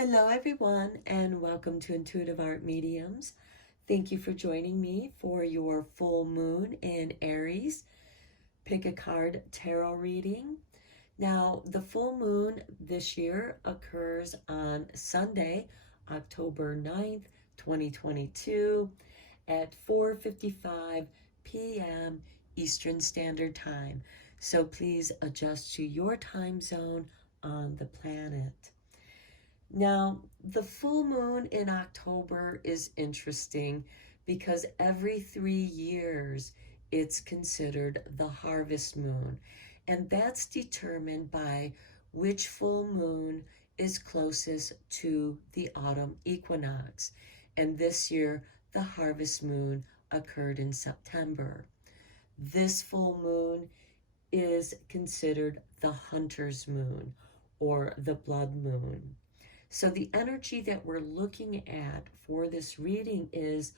Hello, everyone, and welcome to Intuitive Art Mediums. Thank you for joining me for your full moon in Aries Pick a Card Tarot reading. Now, the full moon this year occurs on Sunday, October 9th, 2022 at 4:55 p.m. Eastern Standard Time. So please adjust to your time zone on the planet. Now, the full moon in October is interesting because every 3 years it's considered the harvest moon, and that's determined by which full moon is closest to the autumn equinox. And this year, the harvest moon occurred in September. This full moon is considered the hunter's moon or the blood moon. So the energy that we're looking at for this reading is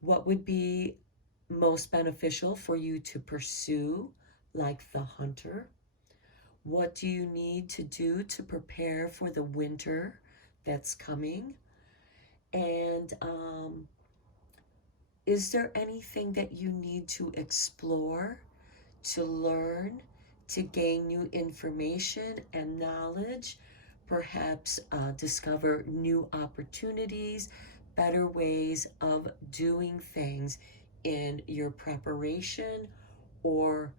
what would be most beneficial for you to pursue, like the hunter. What do you need to do to prepare for the winter that's coming? And is there anything that you need to explore, to learn, to gain new information and knowledge? Perhaps discover new opportunities, better ways of doing things in your preparation or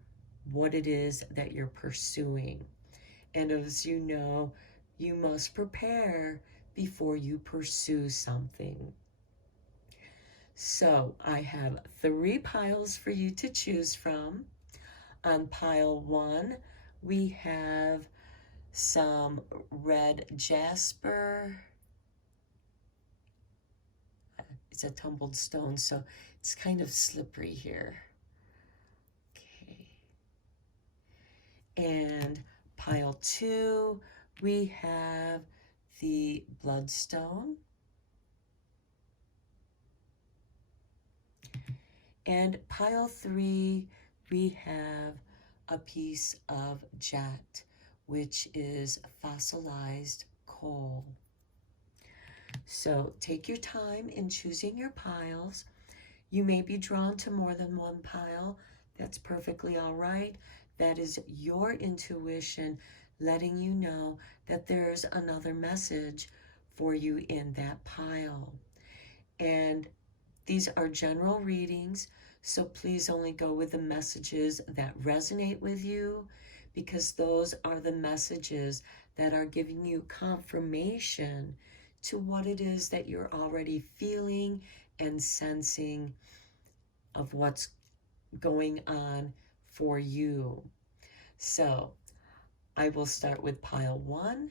what it is that you're pursuing. And as you know, you must prepare before you pursue something. So I have 3 piles for you to choose from. On pile 1, we have some red jasper. It's a tumbled stone, so it's kind of slippery here. Okay. And pile 2, we have the bloodstone. And pile 3, we have a piece of jet, which is fossilized coal. So take your time in choosing your piles. You may be drawn to more than one pile. That's perfectly all right. That is your intuition letting you know that there's another message for you in that pile. And these are general readings, so please only go with the messages that resonate with you, because those are the messages that are giving you confirmation to what it is that you're already feeling and sensing of what's going on for you. So I will start with pile 1,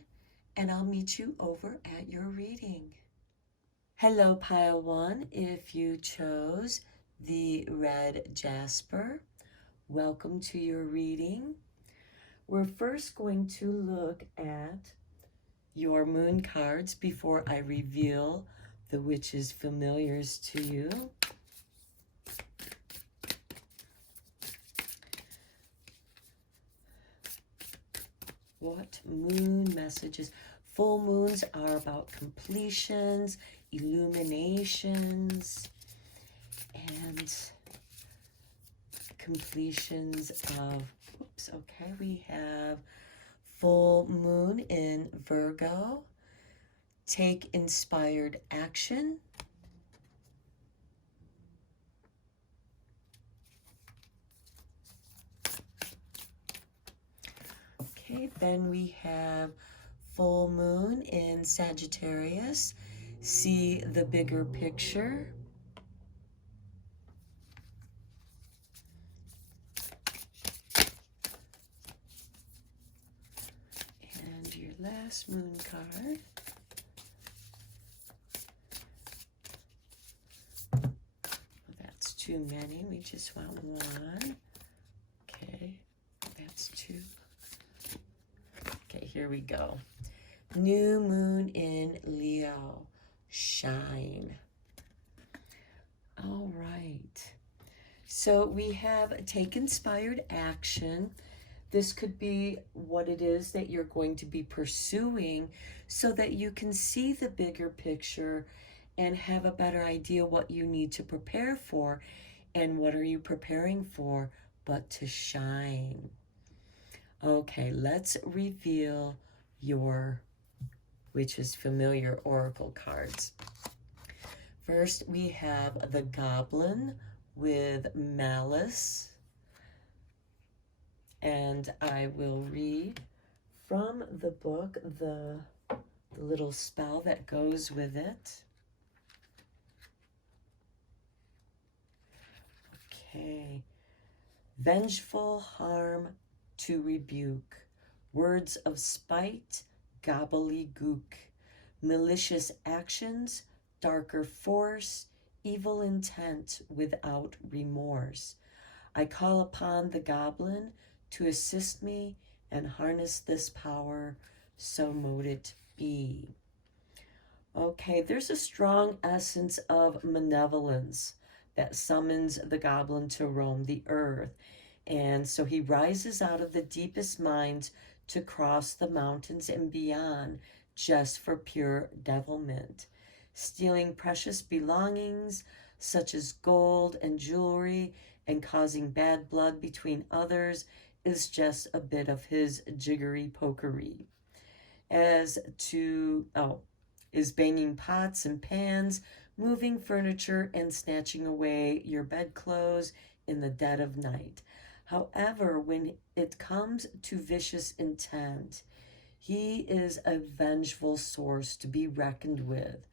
and I'll meet you over at your reading. Hello, pile 1. If you chose the red jasper, welcome to your reading. We're first going to look at your moon cards before I reveal the witch's familiars to you. What moon messages? Full moons are about completions, illuminations, and completions of, okay, we have full moon in Virgo. Take inspired action. Okay, then we have full moon in Sagittarius. See the bigger picture. And your last moon card. Well, that's too many. We just want 1. Okay, that's 2. Okay, here we go. New moon in Leo. Shine. All right. So we have take inspired action. This could be what it is that you're going to be pursuing so that you can see the bigger picture and have a better idea what you need to prepare for. And what are you preparing for but to shine? Okay, let's reveal your Witch's Familiar Oracle cards. First, we have the Goblin with Malice. And I will read from the book the little spell that goes with it. Okay. Vengeful harm to rebuke, words of spite, gobbledygook, malicious actions, darker force, evil intent without remorse. I call upon the Goblin to assist me and harness this power, so mote it be. Okay, there's a strong essence of malevolence that summons the Goblin to roam the earth. And so he rises out of the deepest minds to cross the mountains and beyond just for pure devilment, stealing precious belongings such as gold and jewelry and causing bad blood between others is just a bit of his jiggery pokery. As to, is banging pots and pans, moving furniture, and snatching away your bedclothes in the dead of night. However, when it comes to vicious intent, he is a vengeful source to be reckoned with.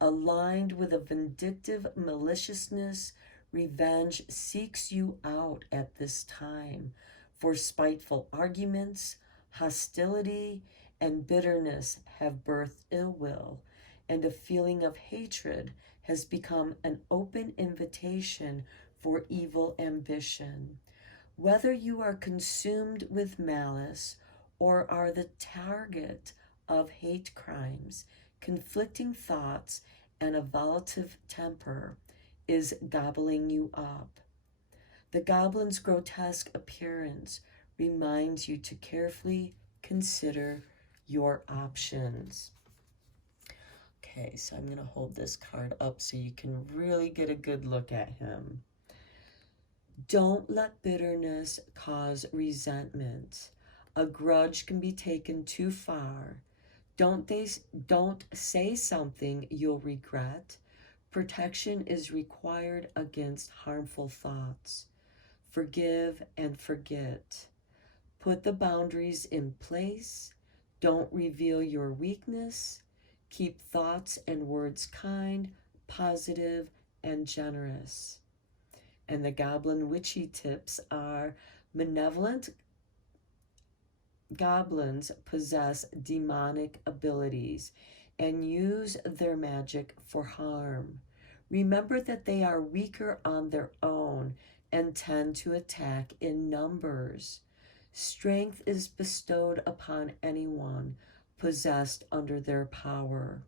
Aligned with a vindictive maliciousness, revenge seeks you out at this time, for spiteful arguments, hostility, and bitterness have birthed ill will, and a feeling of hatred has become an open invitation for evil ambition. Whether you are consumed with malice or are the target of hate crimes, conflicting thoughts, and a volatile temper is gobbling you up. The Goblin's grotesque appearance reminds you to carefully consider your options. Okay, so I'm going to hold this card up so you can really get a good look at him. Don't let bitterness cause resentment. A grudge can be taken too far. Don't say something you'll regret. Protection is required against harmful thoughts. Forgive and forget. Put the boundaries in place. Don't reveal your weakness. Keep thoughts and words kind, positive, and generous. And the Goblin Witchy tips are: malevolent goblins possess demonic abilities and use their magic for harm. Remember that they are weaker on their own and tend to attack in numbers. Strength is bestowed upon anyone possessed under their power.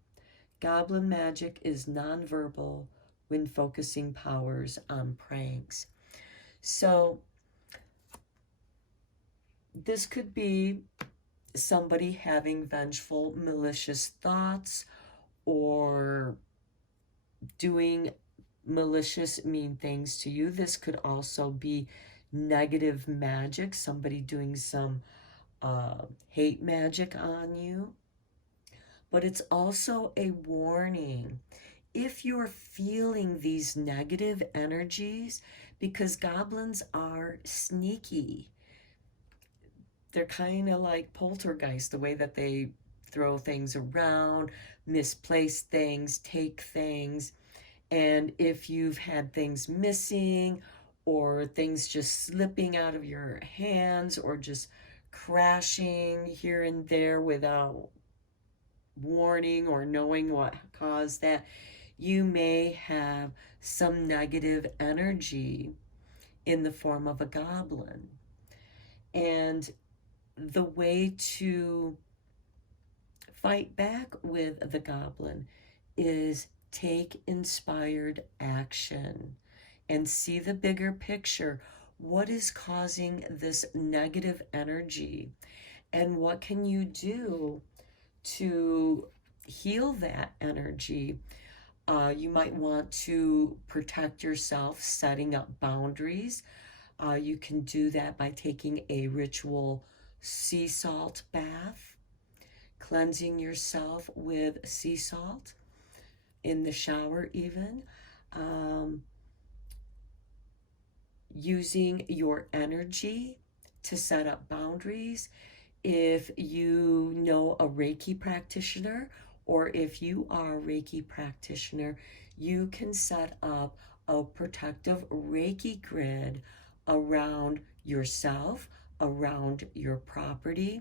Goblin magic is nonverbal when focusing powers on pranks. So this could be somebody having vengeful, malicious thoughts or doing malicious, mean things to you. This could also be negative magic, somebody doing some hate magic on you. But it's also a warning. If you're feeling these negative energies, because goblins are sneaky, they're kind of like poltergeist, the way that they throw things around, misplace things, take things. And if you've had things missing or things just slipping out of your hands or just crashing here and there without warning or knowing what caused that, you may have some negative energy in the form of a goblin. And the way to fight back with the goblin is take inspired action and see the bigger picture. What is causing this negative energy? And what can you do to heal that energy? You might want to protect yourself, setting up boundaries. You can do that by taking a ritual sea salt bath, cleansing yourself with sea salt in the shower, even. Um, Using your energy to set up boundaries. If you know a Reiki practitioner, or if you are a Reiki practitioner, you can set up a protective Reiki grid around yourself, around your property,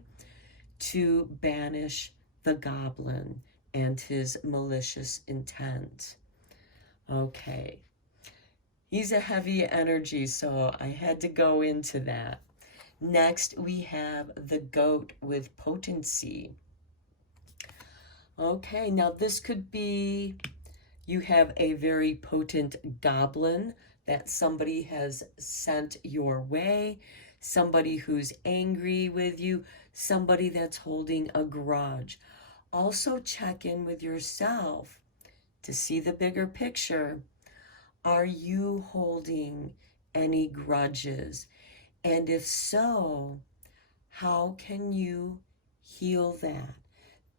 to banish the goblin and his malicious intent. Okay. He's a heavy energy, so I had to go into that. Next, we have the goat with potency. Okay, now this could be you have a very potent goblin that somebody has sent your way, somebody who's angry with you, somebody that's holding a grudge. Also, check in with yourself to see the bigger picture. Are you holding any grudges? And if so, how can you heal that?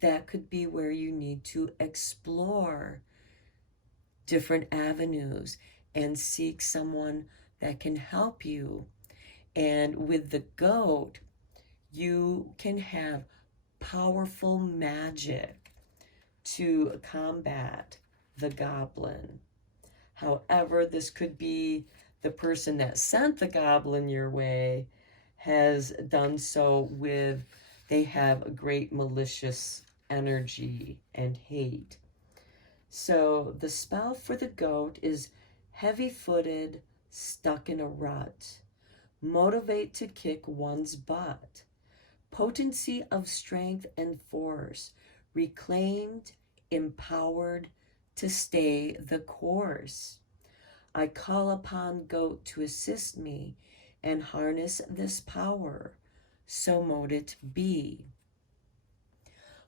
That could be where you need to explore different avenues and seek someone that can help you. And with the goat, you can have powerful magic to combat the goblin. However, this could be the person that sent the goblin your way has done so with, they have a great malicious energy and hate. So the spell for the goat is heavy-footed, stuck in a rut. Motivate to kick one's butt. Potency of strength and force. Reclaimed, empowered to stay the course. I call upon goat to assist me and harness this power. So mote it be.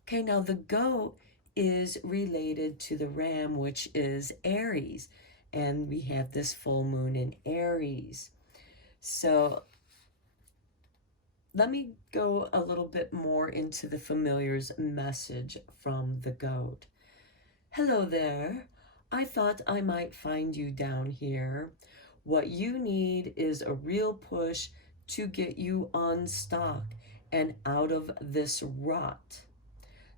Okay, now the goat is related to the ram, which is Aries. And we have this full moon in Aries. So let me go a little bit more into the familiar's message from the goat. Hello there. I thought I might find you down here. What you need is a real push to get you unstuck and out of this rut.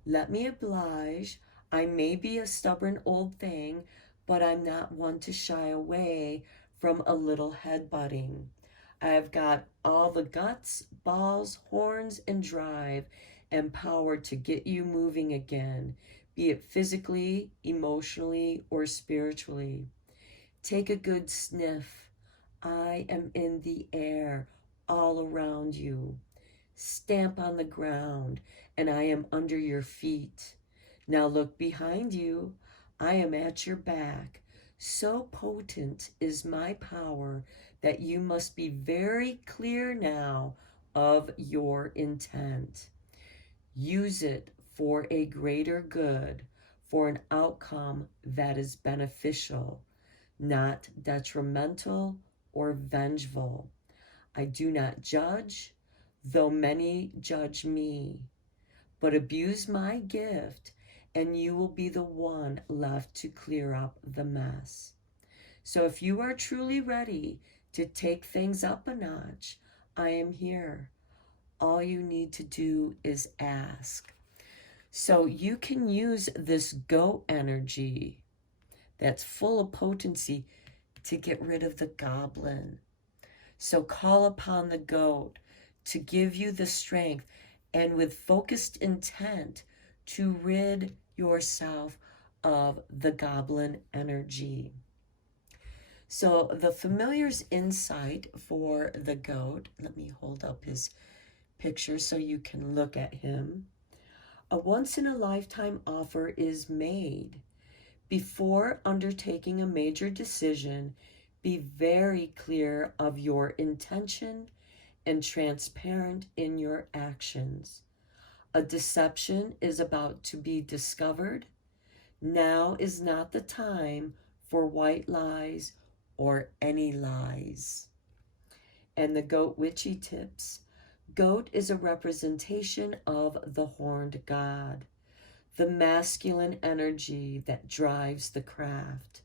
Let me oblige. I may be a stubborn old thing, but I'm not one to shy away from a little headbutting. I've got all the guts, balls, horns, and drive and power to get you moving again, be it physically, emotionally, or spiritually. Take a good sniff. I am in the air all around you. Stamp on the ground, and I am under your feet. Now look behind you. I am at your back. So potent is my power that you must be very clear now of your intent. Use it for a greater good, for an outcome that is beneficial, not detrimental or vengeful. I do not judge, though many judge me, but abuse my gift, and you will be the one left to clear up the mess. So if you are truly ready to take things up a notch, I am here. All you need to do is ask. So you can use this goat energy that's full of potency to get rid of the goblin. So call upon the goat to give you the strength and with focused intent to rid yourself of the goblin energy. So the familiar's insight for the goat, let me hold up his picture so you can look at him. A once-in-a-lifetime offer is made. Before undertaking a major decision, Be very clear of your intention and transparent in your actions. A deception is about to be discovered. Now is not the time for white lies or any lies. And the goat witchy tips. Goat is a representation of the horned god, the masculine energy that drives the craft,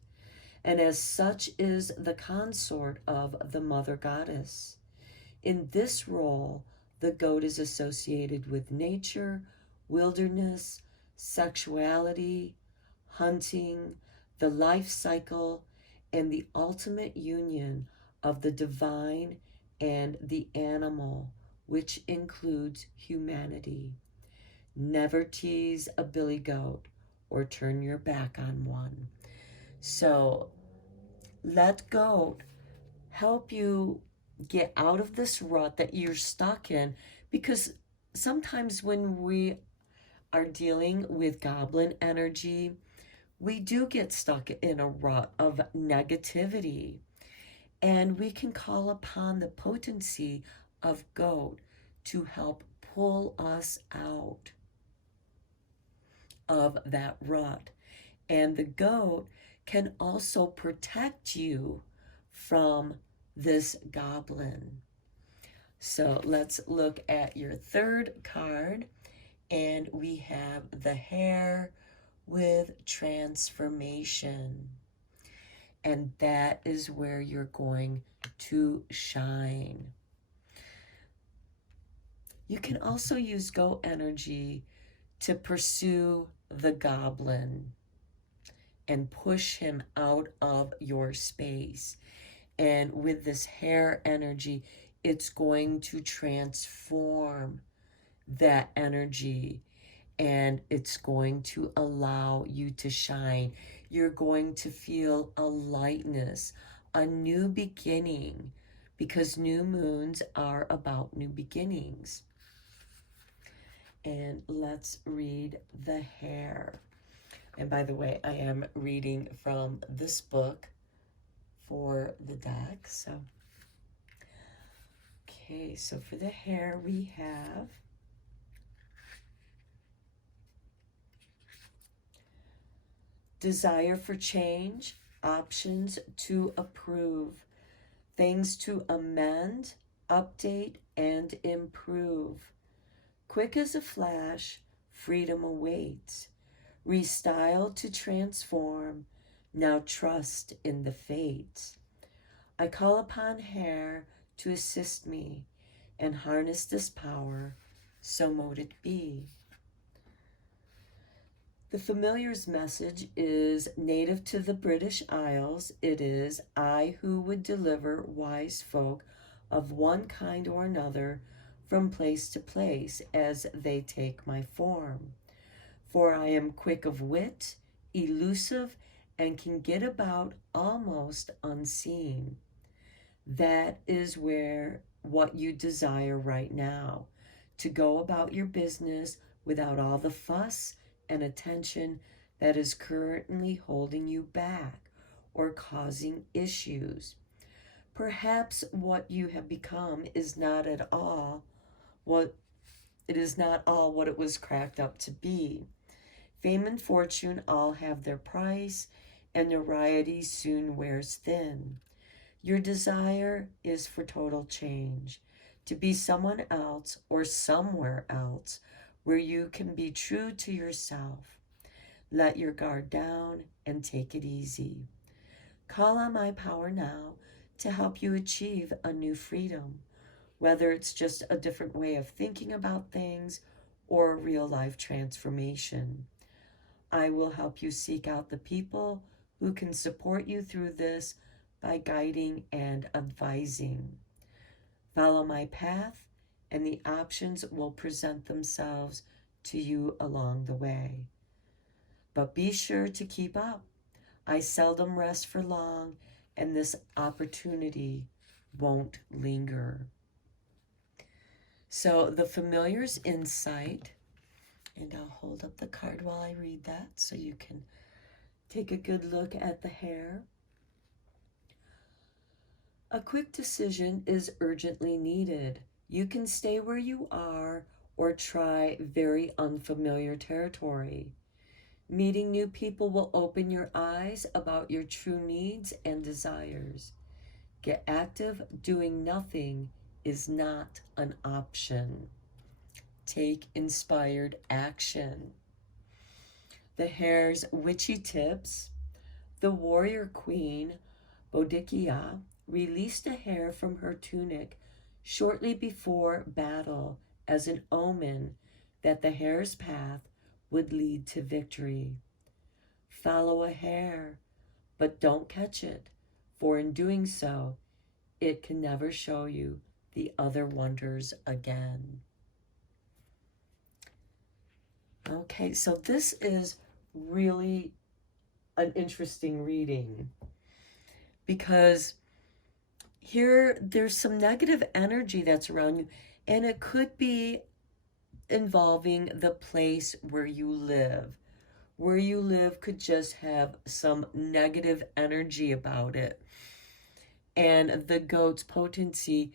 and as such is the consort of the mother goddess. In this role, the goat is associated with nature, wilderness, sexuality, hunting, the life cycle, and the ultimate union of the divine and the animal, which includes humanity. Never tease a billy goat or turn your back on one. So let goat help you get out of this rut that you're stuck in, because sometimes when we are dealing with goblin energy, we do get stuck in a rut of negativity, and we can call upon the potency of goat to help pull us out of that rut. And the goat can also protect you from this goblin. So let's look at your third card, and we have the hare with transformation. And that is where you're going to shine. You can also use goat energy to pursue the goblin and push him out of your space. And with this hare energy, it's going to transform that energy, and it's going to allow you to shine. You're going to feel a lightness, a new beginning, because new moons are about new beginnings. And let's read the hare. And by the way, I am reading from this book for the deck. So, okay, so for the hare, we have desire for change, options to approve, things to amend, update, and improve. Quick as a flash, freedom awaits. Restyle to transform, now trust in the fates. I call upon hare to assist me and harness this power, so mote it be. The familiar's message is native to the British Isles. It is, I who would deliver wise folk of one kind or another from place to place as they take my form. For I am quick of wit, elusive, and can get about almost unseen. That is what you desire right now, to go about your business without all the fuss and attention that is currently holding you back or causing issues. Perhaps what you have become is not at all what it was cracked up to be. Fame and fortune all have their price, and notoriety soon wears thin. Your desire is for total change, to be someone else or somewhere else where you can be true to yourself. Let your guard down and take it easy. Call on my power now to help you achieve a new freedom, whether it's just a different way of thinking about things or a real life transformation. I will help you seek out the people who can support you through this by guiding and advising. Follow my path, and the options will present themselves to you along the way. But be sure to keep up. I seldom rest for long, and this opportunity won't linger. So the familiar's insight, and I'll hold up the card while I read that so you can take a good look at the hare. A quick decision is urgently needed. You can stay where you are or try very unfamiliar territory. Meeting new people will open your eyes about your true needs and desires. Get active. Doing nothing is not an option. Take inspired action. The hare's witchy tips. The warrior queen, Bodikia, released a hare from her tunic shortly before battle as an omen that the hare's path would lead to victory. Follow a hare, but don't catch it, for in doing so, it can never show you the other wonders again. Okay, so this is really an interesting reading because here there's some negative energy that's around you, and it could be involving the place where you live. Where you live could just have some negative energy about it. And the goat's potency,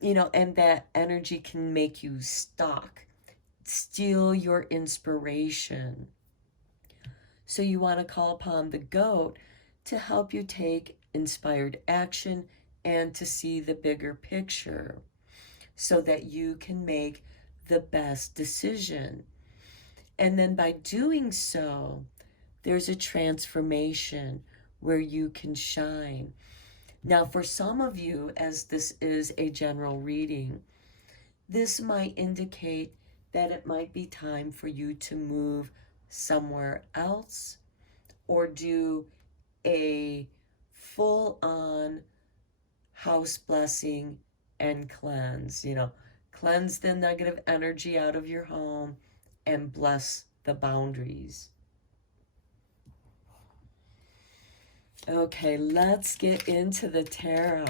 and that energy can make you stuck, steal your inspiration. So you want to call upon the goat to help you take inspired action and to see the bigger picture so that you can make the best decision. And then by doing so, there's a transformation where you can shine. Now, for some of you, as this is a general reading, this might indicate that it might be time for you to move somewhere else or do a full-on house blessing and cleanse. Cleanse the negative energy out of your home and bless the boundaries. Okay, let's get into the tarot.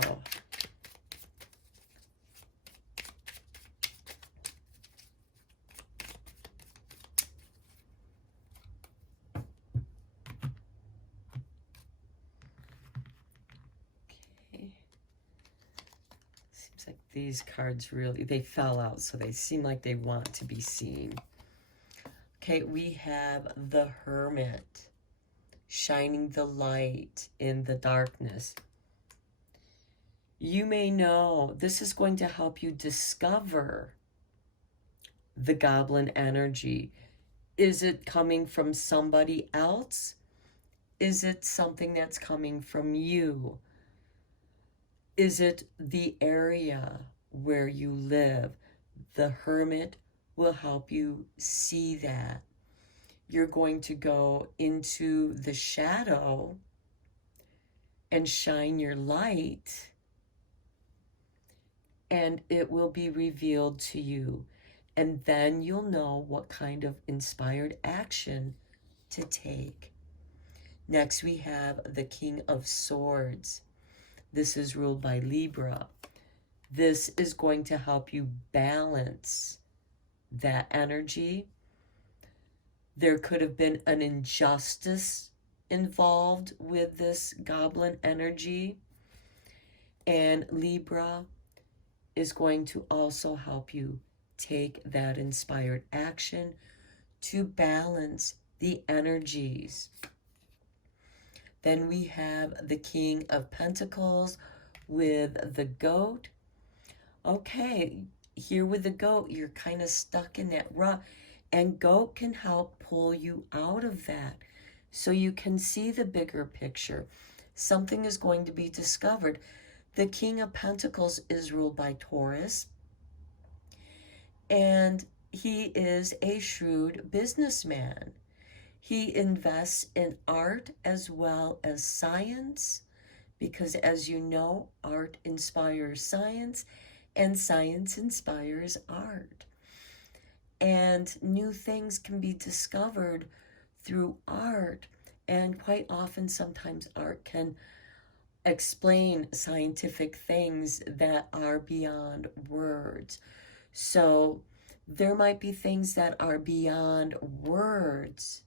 Okay. Seems like these cards really, they fell out, so they seem like they want to be seen. Okay, we have the Hermit, shining the light in the darkness. You may know this is going to help you discover the Goblin energy. Is it coming from somebody else? Is it something that's coming from you? Is it the area where you live? The Hermit will help you see that. You're going to go into the shadow and shine your light, and it will be revealed to you. And then you'll know what kind of inspired action to take. Next, we have the King of Swords. This is ruled by Libra. This is going to help you balance that energy. There could have been an injustice involved with this Goblin energy. And Libra is going to also help you take that inspired action to balance the energies. Then we have the King of Pentacles with the goat. Okay, here with the goat, you're kind of stuck in that rut, and goat can help pull you out of that so you can see the bigger picture. Something is going to be discovered. The King of Pentacles is ruled by Taurus, and he is a shrewd businessman. He invests in art as well as science, because as you know, art inspires science and science inspires art. And new things can be discovered through art, and quite often sometimes art can explain scientific things that are beyond words. So there might be things that are beyond words,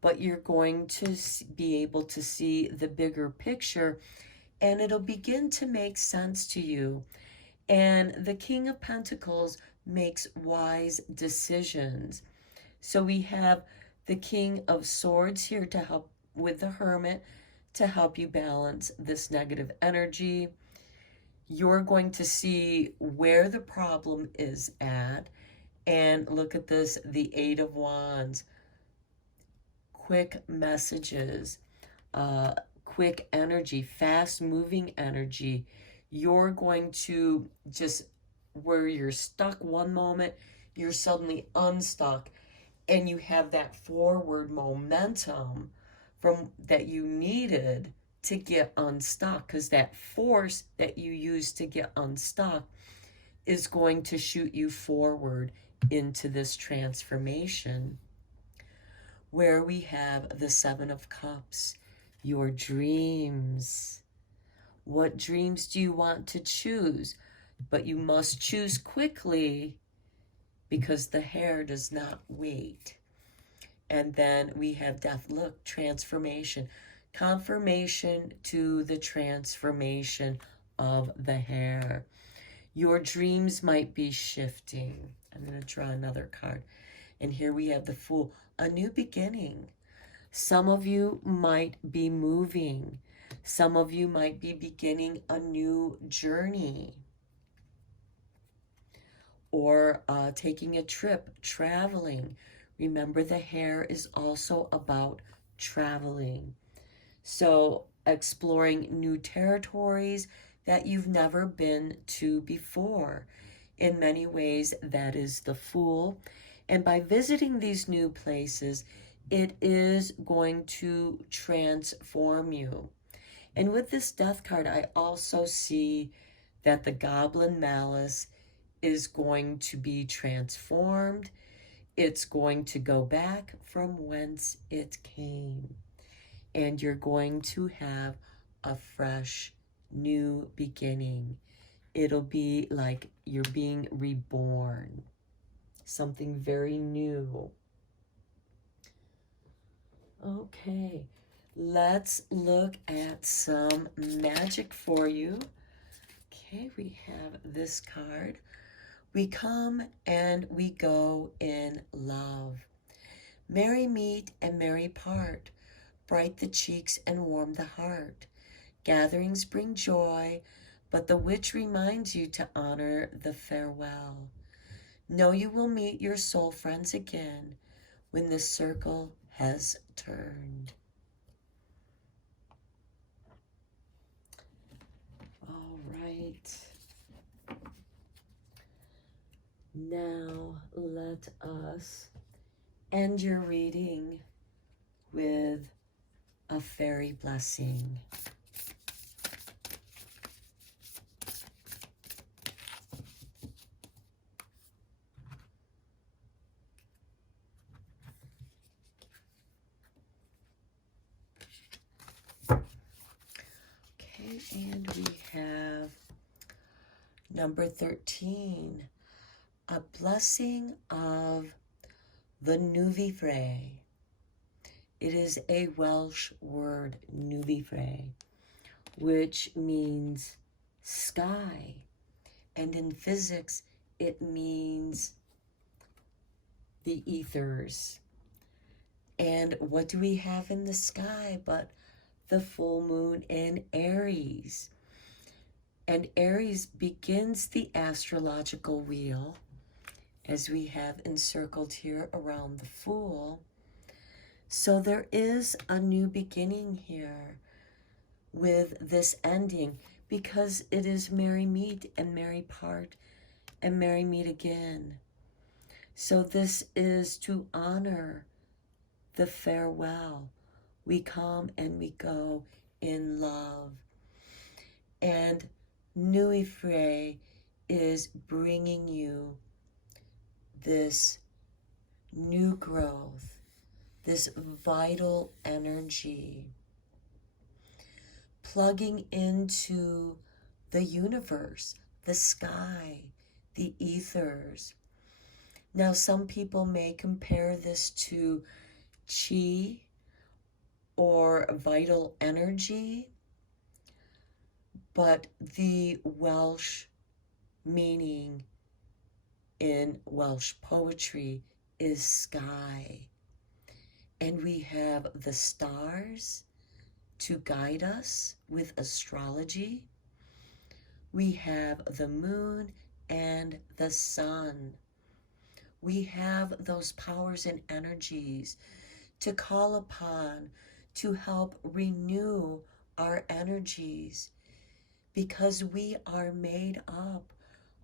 but you're going to be able to see the bigger picture, and it'll begin to make sense to you. And the King of Pentacles makes wise decisions. So we have the King of Swords here to help with the Hermit, to help you balance this negative energy. You're going to see where the problem is at. And look at this, the Eight of Wands. Quick messages, quick energy, fast moving energy. You're going to just, where you're stuck one moment, you're suddenly unstuck, and you have that forward momentum from that you needed to get unstuck, because that force that you use to get unstuck is going to shoot you forward into this transformation, where we have the Seven of Cups, your dreams. What dreams do you want to choose? But you must choose quickly, because the hair does not wait. And then we have Death. Look, transformation. Confirmation to the transformation of the hair. Your dreams might be shifting. I'm going to draw another card. And here we have the Fool. A new beginning. Some of you might be moving. Some of you might be beginning a new journey. Or taking a trip, traveling. Remember, the hair is also about traveling. So exploring new territories that you've never been to before. In many ways, that is the Fool. And by visiting these new places, it is going to transform you. And with this Death card, I also see that the Goblin Malice is going to be transformed. It's going to go back from whence it came. And you're going to have a fresh, new beginning. It'll be like you're being reborn. Something very new. Okay, let's look at some magic for you. Okay, we have this card. We come and we go in love. Merry meet and merry part. Bright the cheeks and warm the heart. Gatherings bring joy, but the witch reminds you to honor the farewell. Know you will meet your soul friends again when the circle has turned. All right. Now let us end your reading with a fairy blessing. Okay, and we have number 13, a blessing of the Nuvivre. It is a Welsh word, Nuvivre, which means sky. And in physics, it means the ethers. And what do we have in the sky but the full moon in Aries? And Aries begins the astrological wheel, as we have encircled here around the Fool. So there is a new beginning here with this ending, because it is merry meet and merry part and merry meet again. So this is to honor the farewell. We come and we go in love. And Nuvivre is bringing you this new growth, this vital energy, plugging into the universe, the sky, the ethers. Now, some people may compare this to chi or vital energy. but the Welsh meaning in Welsh poetry is sky. And we have the stars to guide us with astrology. We have the moon and the sun. We have those powers and energies to call upon to help renew our energies, because we are made up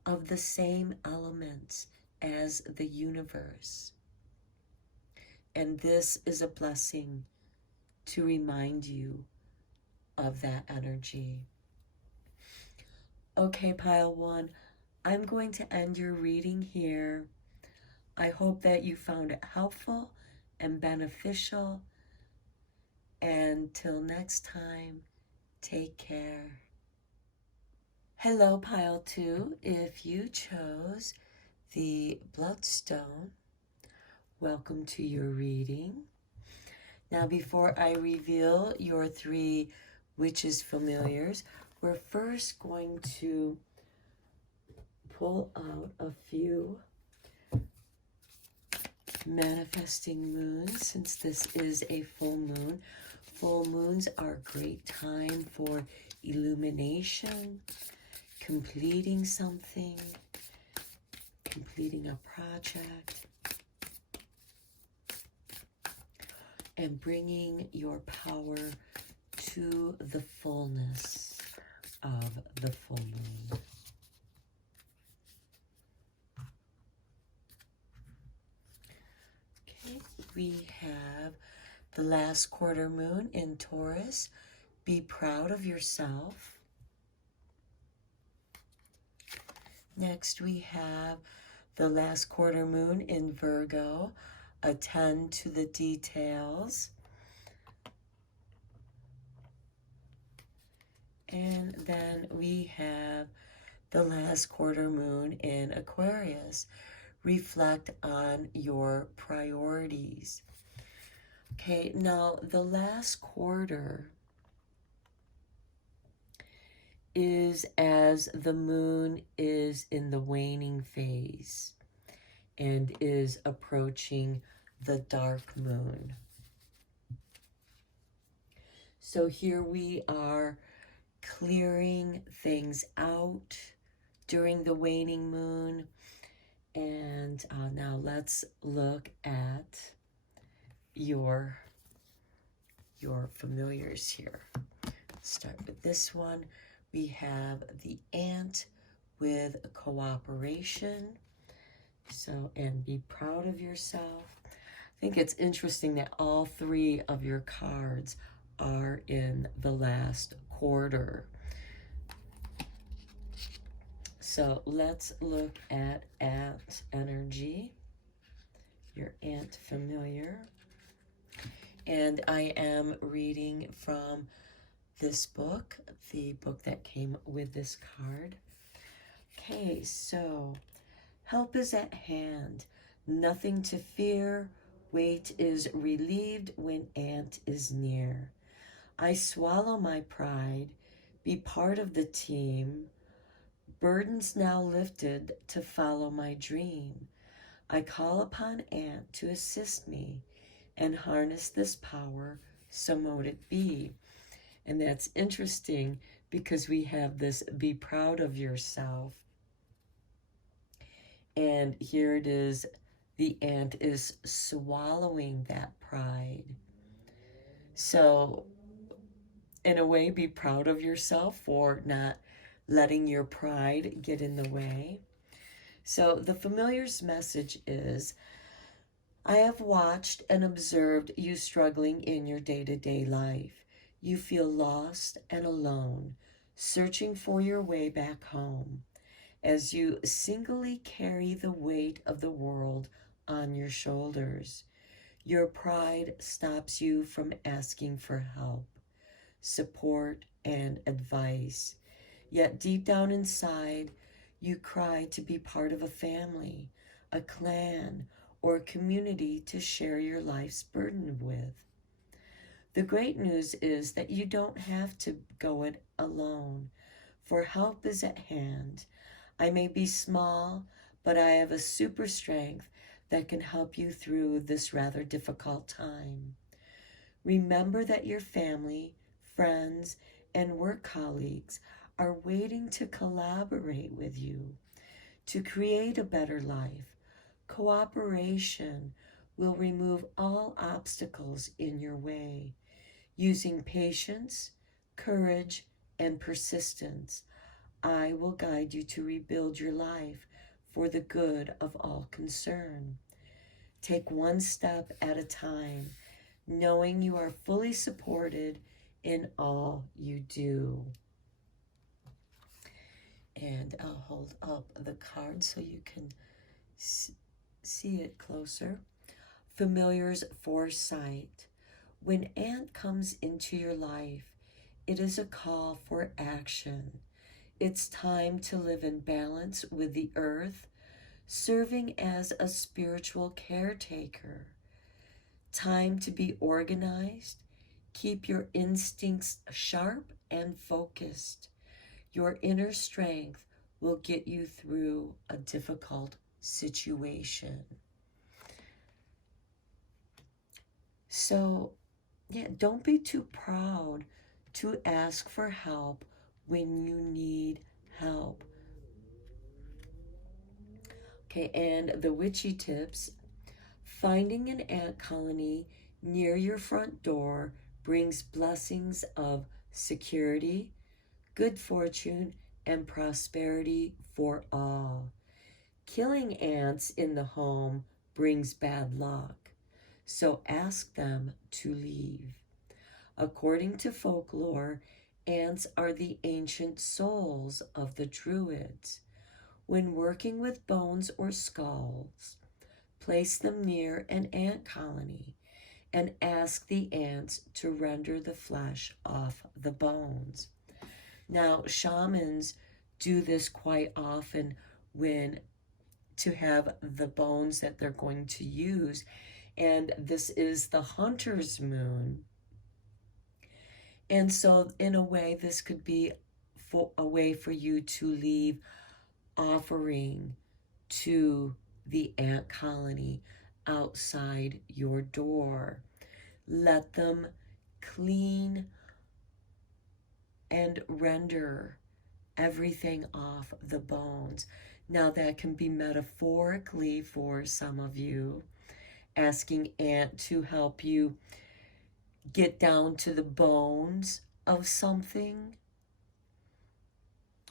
of the same elements as the universe. And this is a blessing to remind you of that energy. Okay, pile one, I'm going to end your reading here. I hope that you found it helpful and beneficial. And till next time, take care. Hello, pile two. If you chose the Bloodstone, welcome to your reading. Now, before I reveal your 3 witches familiars, we're first going to pull out a few manifesting moons, since this is a full moon. Full moons are a great time for illumination, completing something, completing a project, and bringing your power to the fullness of the full moon. Okay, we have the last quarter moon in Taurus. Be proud of yourself. Next, we have the last quarter moon in Virgo. Attend to the details. And then we have the last quarter moon in Aquarius. Reflect on your priorities. Okay, now the last quarter is as the moon is in the waning phase and is approaching the dark moon. So here we are clearing things out during the waning moon. And now let's look at your familiars here. Start with this one. We have the ant with cooperation. So, and be proud of yourself. I think it's interesting that all 3 of your cards are in the last quarter. So let's look at ant energy, your ant familiar. And I am reading from this book, the book that came with this card. Okay, so help is at hand, nothing to fear, weight is relieved when ant is near. I swallow my pride, be part of the team, burdens now lifted to follow my dream. I call upon ant to assist me and harness this power, so mote it be. And that's interesting because we have this be proud of yourself. And here it is, the ant is swallowing that pride. So in a way, be proud of yourself for not letting your pride get in the way. So the familiar's message is, I have watched and observed you struggling in your day-to-day life. You feel lost and alone, searching for your way back home, as you singly carry the weight of the world on your shoulders. Your pride stops you from asking for help, support, and advice. Yet deep down inside, you cry to be part of a family, a clan, or a community to share your life's burden with. The great news is that you don't have to go it alone. for help is at hand. I may be small, but I have a super strength that can help you through this rather difficult time. Remember that your family, friends, and work colleagues are waiting to collaborate with you to create a better life. Cooperation will remove all obstacles in your way. Using patience, courage, and persistence, I will guide you to rebuild your life for the good of all concerned. Take one step at a time, knowing you are fully supported in all you do. And I'll hold up the card so you can see it closer. Familiar's foresight. When Ant comes into your life, it is a call for action. It's time to live in balance with the earth, serving as a spiritual caretaker. Time to be organized. Keep your instincts sharp and focused. Your inner strength will get you through a difficult situation. So, don't be too proud to ask for help when you need help. Okay, and the witchy tips. Finding an ant colony near your front door brings blessings of security, good fortune, and prosperity for all. Killing ants in the home brings bad luck, so ask them to leave. According to folklore, ants are the ancient souls of the druids. When working with bones or skulls, place them near an ant colony and ask the ants to render the flesh off the bones. Now, shamans do this quite often when to have the bones that they're going to use, and this is the hunter's moon. And so in a way, this could be a way for you to leave offering to the ant colony outside your door. Let them clean and render everything off the bones. Now that can be metaphorically for some of you, asking ant to help you get down to the bones of something.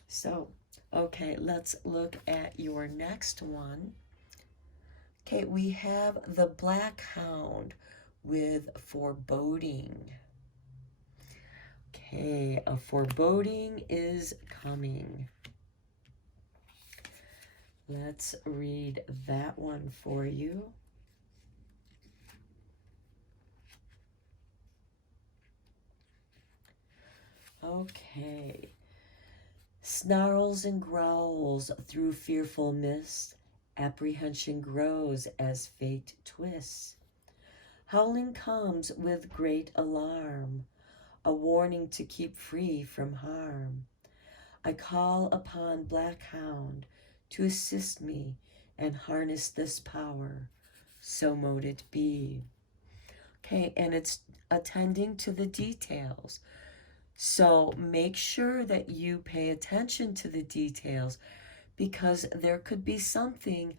So, okay, let's look at your next one. Okay, we have the Black Hound with Foreboding. Okay, a foreboding is coming. Let's read that one for you. Okay. Snarls and growls through fearful mist, apprehension grows as fate twists. Howling comes with great alarm, a warning to keep free from harm. I call upon Black Hound to assist me and harness this power, so mote it be. Okay, and it's attending to the details. So make sure that you pay attention to the details, because there could be something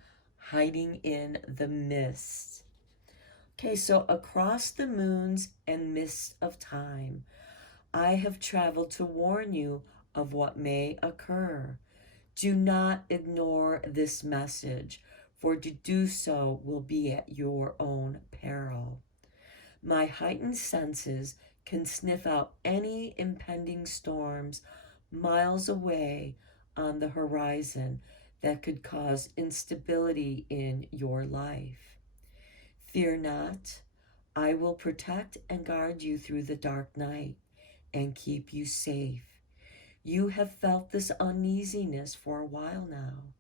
hiding in the mist. Okay, so across the moons and mists of time, I have traveled to warn you of what may occur. Do not ignore this message, for to do so will be at your own peril. My heightened senses can sniff out any impending storms miles away on the horizon that could cause instability in your life. Fear not, I will protect and guard you through the dark night and keep you safe. You have felt this uneasiness for a while now,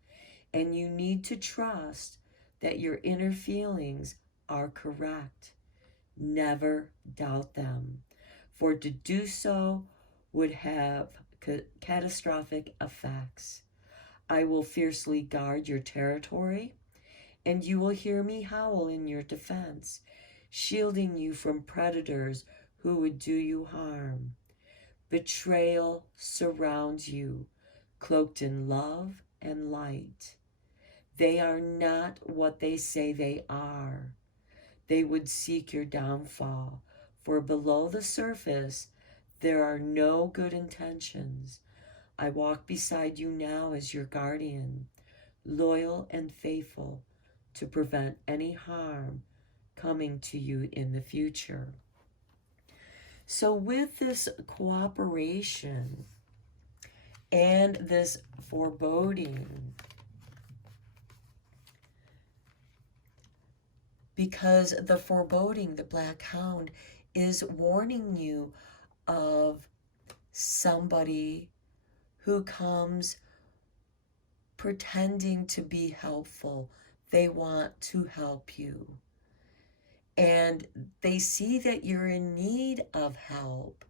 and you need to trust that your inner feelings are correct. Never doubt them, for to do so would have catastrophic effects. I will fiercely guard your territory, and you will hear me howl in your defense, shielding you from predators who would do you harm. Betrayal surrounds you, cloaked in love and light. They are not what they say they are. They would seek your downfall, for below the surface there are no good intentions. I walk beside you now as your guardian, loyal and faithful, to prevent any harm coming to you in the future. So with this cooperation and this foreboding, because the foreboding, the Black Hound, is warning you of somebody who comes pretending to be helpful. They want to help you. And they see that you're in need of help.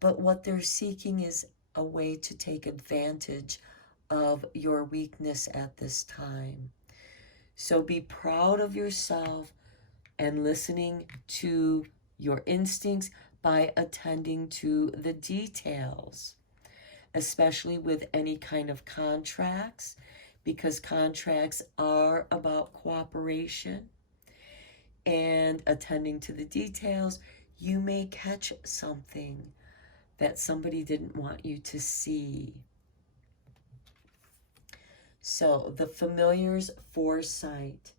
But what they're seeking is a way to take advantage of your weakness at this time. So be proud of yourself and listening to your instincts by attending to the details, especially with any kind of contracts, because contracts are about cooperation. And attending to the details, you may catch something that somebody didn't want you to see. So the familiar's foresight.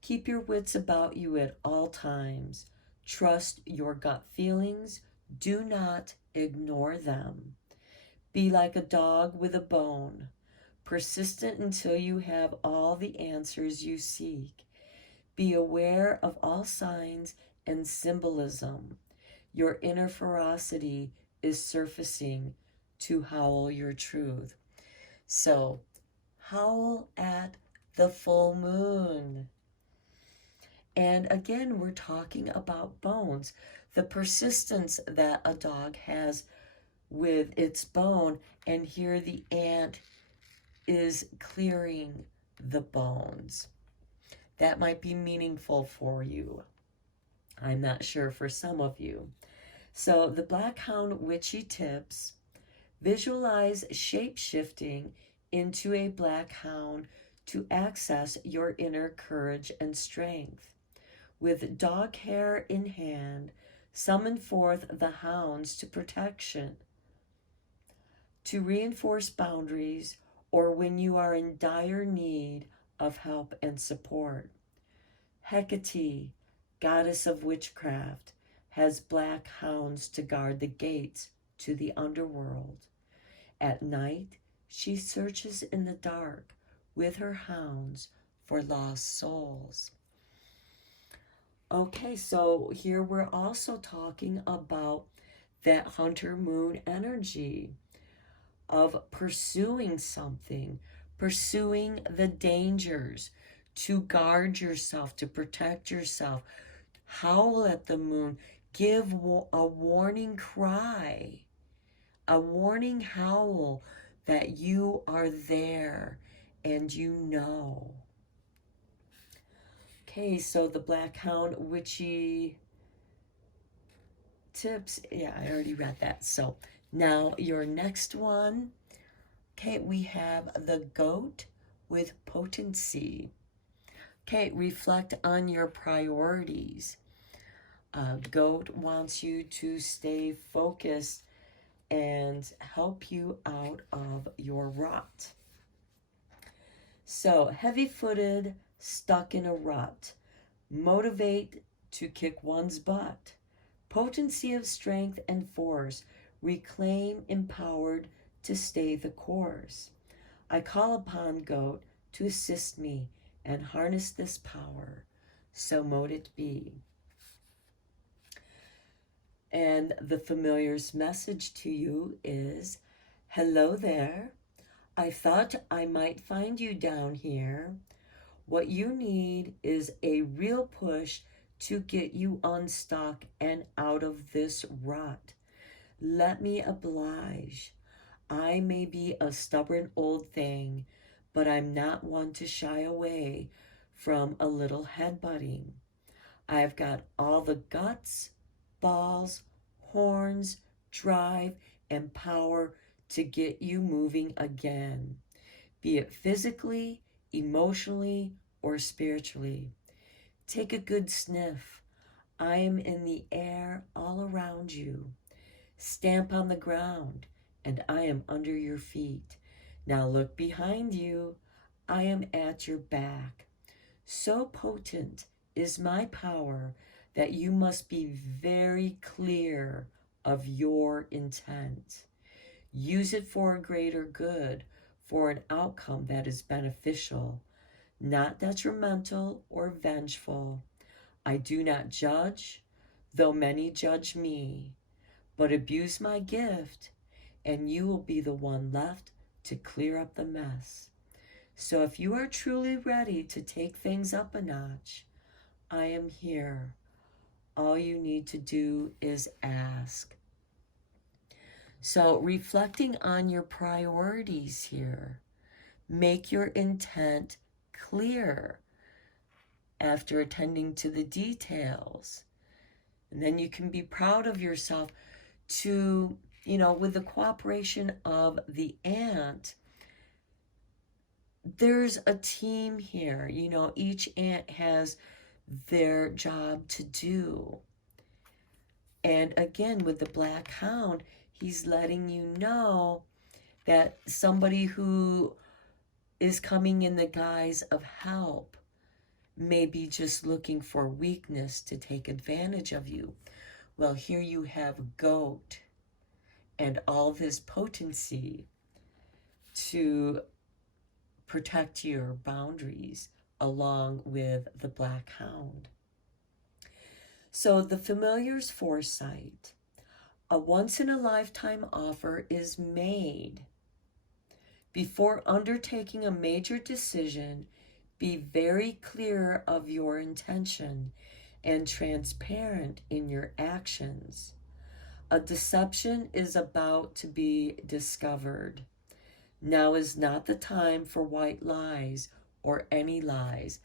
Keep your wits about you at all times. Trust your gut feelings. Do not ignore them. Be like a dog with a bone, persistent until you have all the answers you seek. Be aware of all signs and symbolism. Your inner ferocity is surfacing to howl your truth. So, howl at the full moon. And again, we're talking about bones. The persistence that a dog has with its bone, and here the ant is clearing the bones. That might be meaningful for you. I'm not sure for some of you. So the Black Hound witchy tips: visualize shape-shifting into a black hound to access your inner courage and strength. With dog hair in hand, summon forth the hounds to protection, to reinforce boundaries, or when you are in dire need of help and support. Hecate, goddess of witchcraft, has black hounds to guard the gates to the underworld. At night, she searches in the dark with her hounds for lost souls. Okay, so here we're also talking about that hunter moon energy of pursuing something, pursuing the dangers, to guard yourself, to protect yourself. Howl at the moon. Give a warning cry, a warning howl that you are there and you know. Okay, so the Black Hound witchy tips. Yeah, I already read that. So now your next one. Okay, we have the goat with potency. Okay, reflect on your priorities. Goat wants you to stay focused and help you out of your rut. So, heavy-footed, stuck in a rut. Motivate to kick one's butt. Potency of strength and force. Reclaim empowered to stay the course. I call upon goat to assist me and harness this power. So mote it be. And the familiar's message to you is, hello there. I thought I might find you down here. What you need is a real push to get you unstuck and out of this rut. Let me oblige. I may be a stubborn old thing, but I'm not one to shy away from a little headbutting. I've got all the guts, balls, horns, drive, and power to get you moving again, be it physically, emotionally, or spiritually. Take a good sniff. I am in the air all around you. Stamp on the ground, and I am under your feet. Now look behind you. I am at your back. So potent is my power that you must be very clear of your intent. Use it for a greater good, for an outcome that is beneficial, not detrimental or vengeful. I do not judge, though many judge me, but abuse my gift, and you will be the one left to clear up the mess. So if you are truly ready to take things up a notch, I am here. All you need to do is ask. So reflecting on your priorities here, make your intent clear after attending to the details. And then you can be proud of yourself to, with the cooperation of the ant, there's a team here. Each ant has their job to do. And again, with the black hound, he's letting you know that somebody who is coming in the guise of help may be just looking for weakness to take advantage of you. Well, here you have goat and all of his potency to protect your boundaries along with the black hound. So the familiar's foresight, a once-in-a-lifetime offer is made. Before undertaking a major decision, be very clear of your intention and transparent in your actions. A deception is about to be discovered. Now is not the time for white lies or any lies.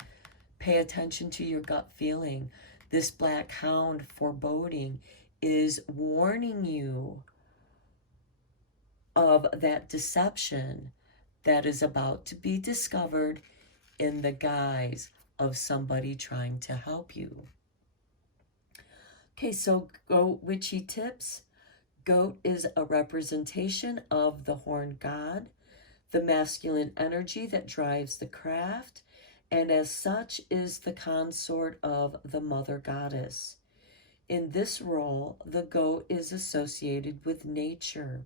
Pay attention to your gut feeling. This black hound foreboding is warning you of that deception that is about to be discovered in the guise of somebody trying to help you. Okay, so goat witchy tips. Goat is a representation of the horned god, the masculine energy that drives the craft, and as such is the consort of the mother goddess. In this role, the goat is associated with nature,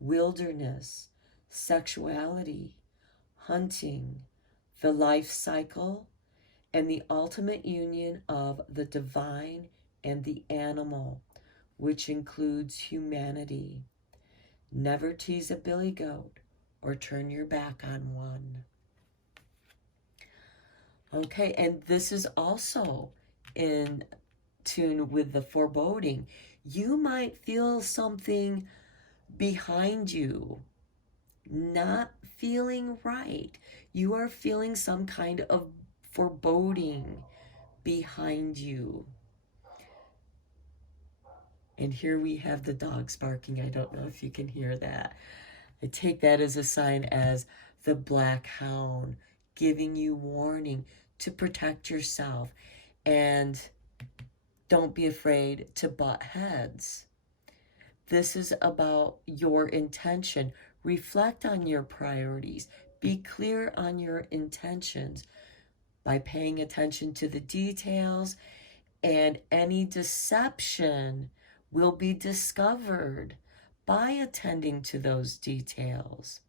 wilderness, sexuality, hunting, the life cycle, and the ultimate union of the divine and the animal, which includes humanity. Never tease a billy goat or turn your back on one. Okay, and this is also in tune with the foreboding. You might feel something behind you not feeling right. You are feeling some kind of foreboding behind you. And here we have the dogs barking. I don't know if you can hear that. I take that as a sign as the black hound giving you warning to protect yourself. And don't be afraid to butt heads. This is about your intention. Reflect on your priorities. Be clear on your intentions by paying attention to the details, and any deception will be discovered by attending to those details.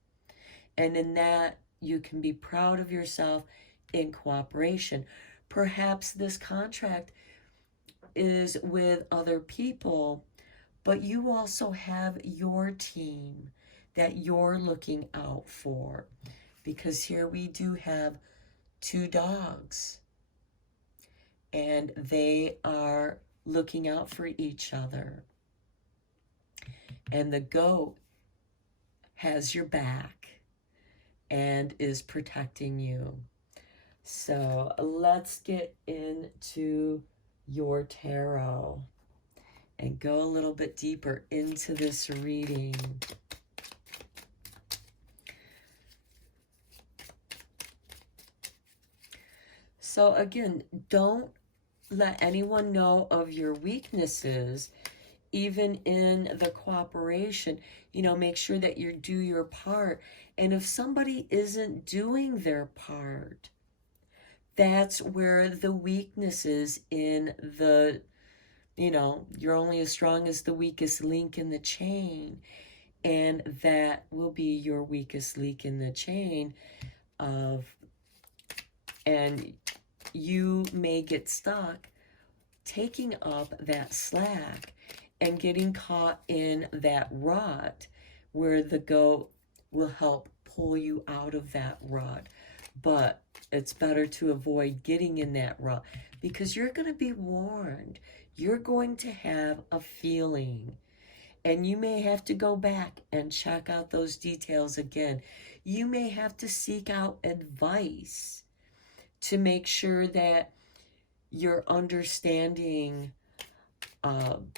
And in that, you can be proud of yourself in cooperation. Perhaps this contract is with other people, but you also have your team that you're looking out for. Because here we do have 2 dogs, and they are looking out for each other. And the goat has your back and is protecting you. So let's get into your tarot and go a little bit deeper into this reading. So again, don't let anyone know of your weaknesses, even in the cooperation. Make sure that you do your part. And if somebody isn't doing their part, that's where the weakness is in the, you're only as strong as the weakest link in the chain. And that will be your weakest link in the chain and you may get stuck taking up that slack and getting caught in that rut where the goat will help pull you out of that rut. But it's better to avoid getting in that rut because you're going to be warned. You're going to have a feeling, and you may have to go back and check out those details again. You may have to seek out advice to make sure that you're understanding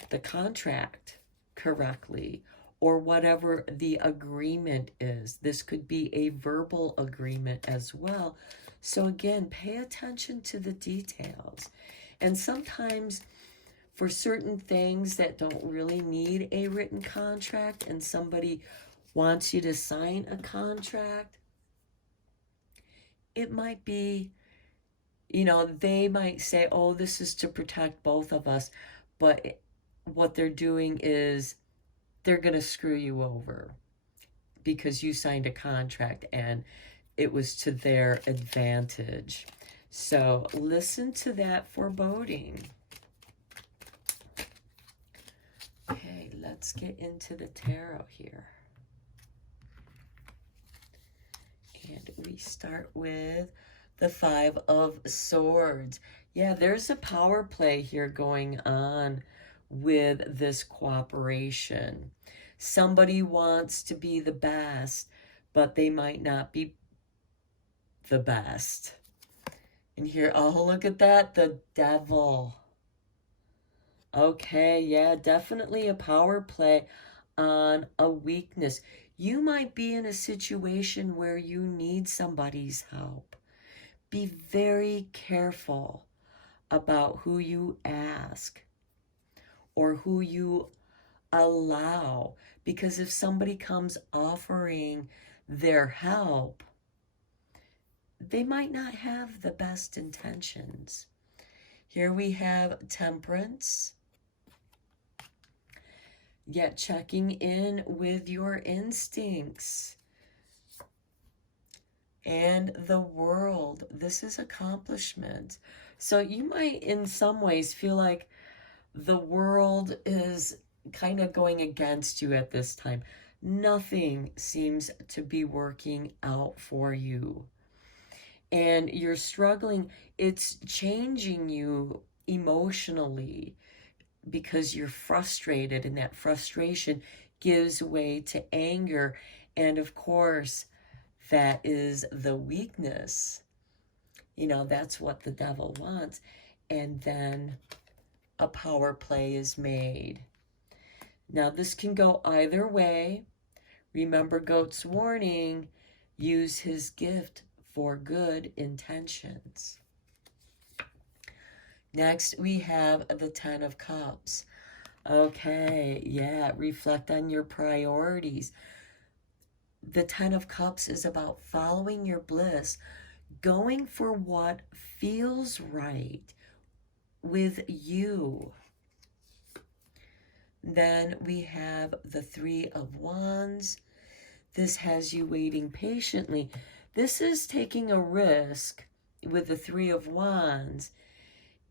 the contract correctly, or whatever the agreement is. This could be a verbal agreement as well. So again, pay attention to the details. And sometimes for certain things that don't really need a written contract and somebody wants you to sign a contract, it might be, they might say, oh, this is to protect both of us. But what they're doing is they're going to screw you over because you signed a contract and it was to their advantage. So listen to that foreboding. Okay, let's get into the tarot here. And we start with the Five of Swords. Yeah, there's a power play here going on with this cooperation. Somebody wants to be the best, but they might not be the best. And here, oh, look at that, the Devil. Okay, yeah, definitely a power play on a weakness. You might be in a situation where you need somebody's help. Be very careful about who you ask or who you allow, because if somebody comes offering their help, they might not have the best intentions. Here we have Temperance. Yet checking in with your instincts. And the World. This is accomplishment. So you might in some ways feel like the world is kind of going against you at this time. Nothing seems to be working out for you. And you're struggling. It's changing you emotionally because you're frustrated, and that frustration gives way to anger. And of course, that is the weakness. That's what the Devil wants. And then a power play is made. Now, this can go either way. Remember Goat's warning, use his gift for good intentions. Next, we have the Ten of Cups. Okay, yeah, reflect on your priorities. The Ten of Cups is about following your bliss, going for what feels right with you. Then we have the Three of Wands. This has you waiting patiently. This is taking a risk with the Three of Wands.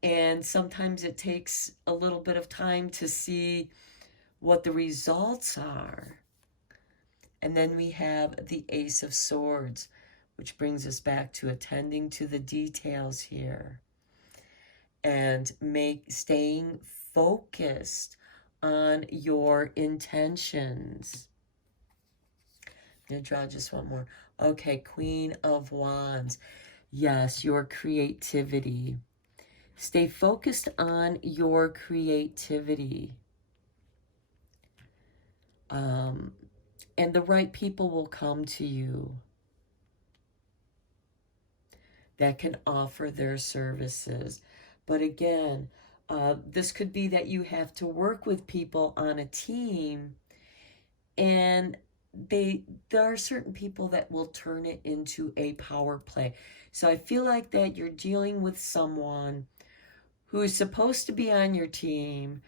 And sometimes it takes a little bit of time to see what the results are. And then we have the Ace of Swords, which brings us back to attending to the details here. And staying focused on your intentions. I'm going to draw just one more. Okay, Queen of Wands. Yes, your creativity. Stay focused on your creativity. And the right people will come to you that can offer their services. But again, this could be that you have to work with people on a team, and there are certain people that will turn it into a power play. So I feel like that you're dealing with someone who is supposed to be on your team.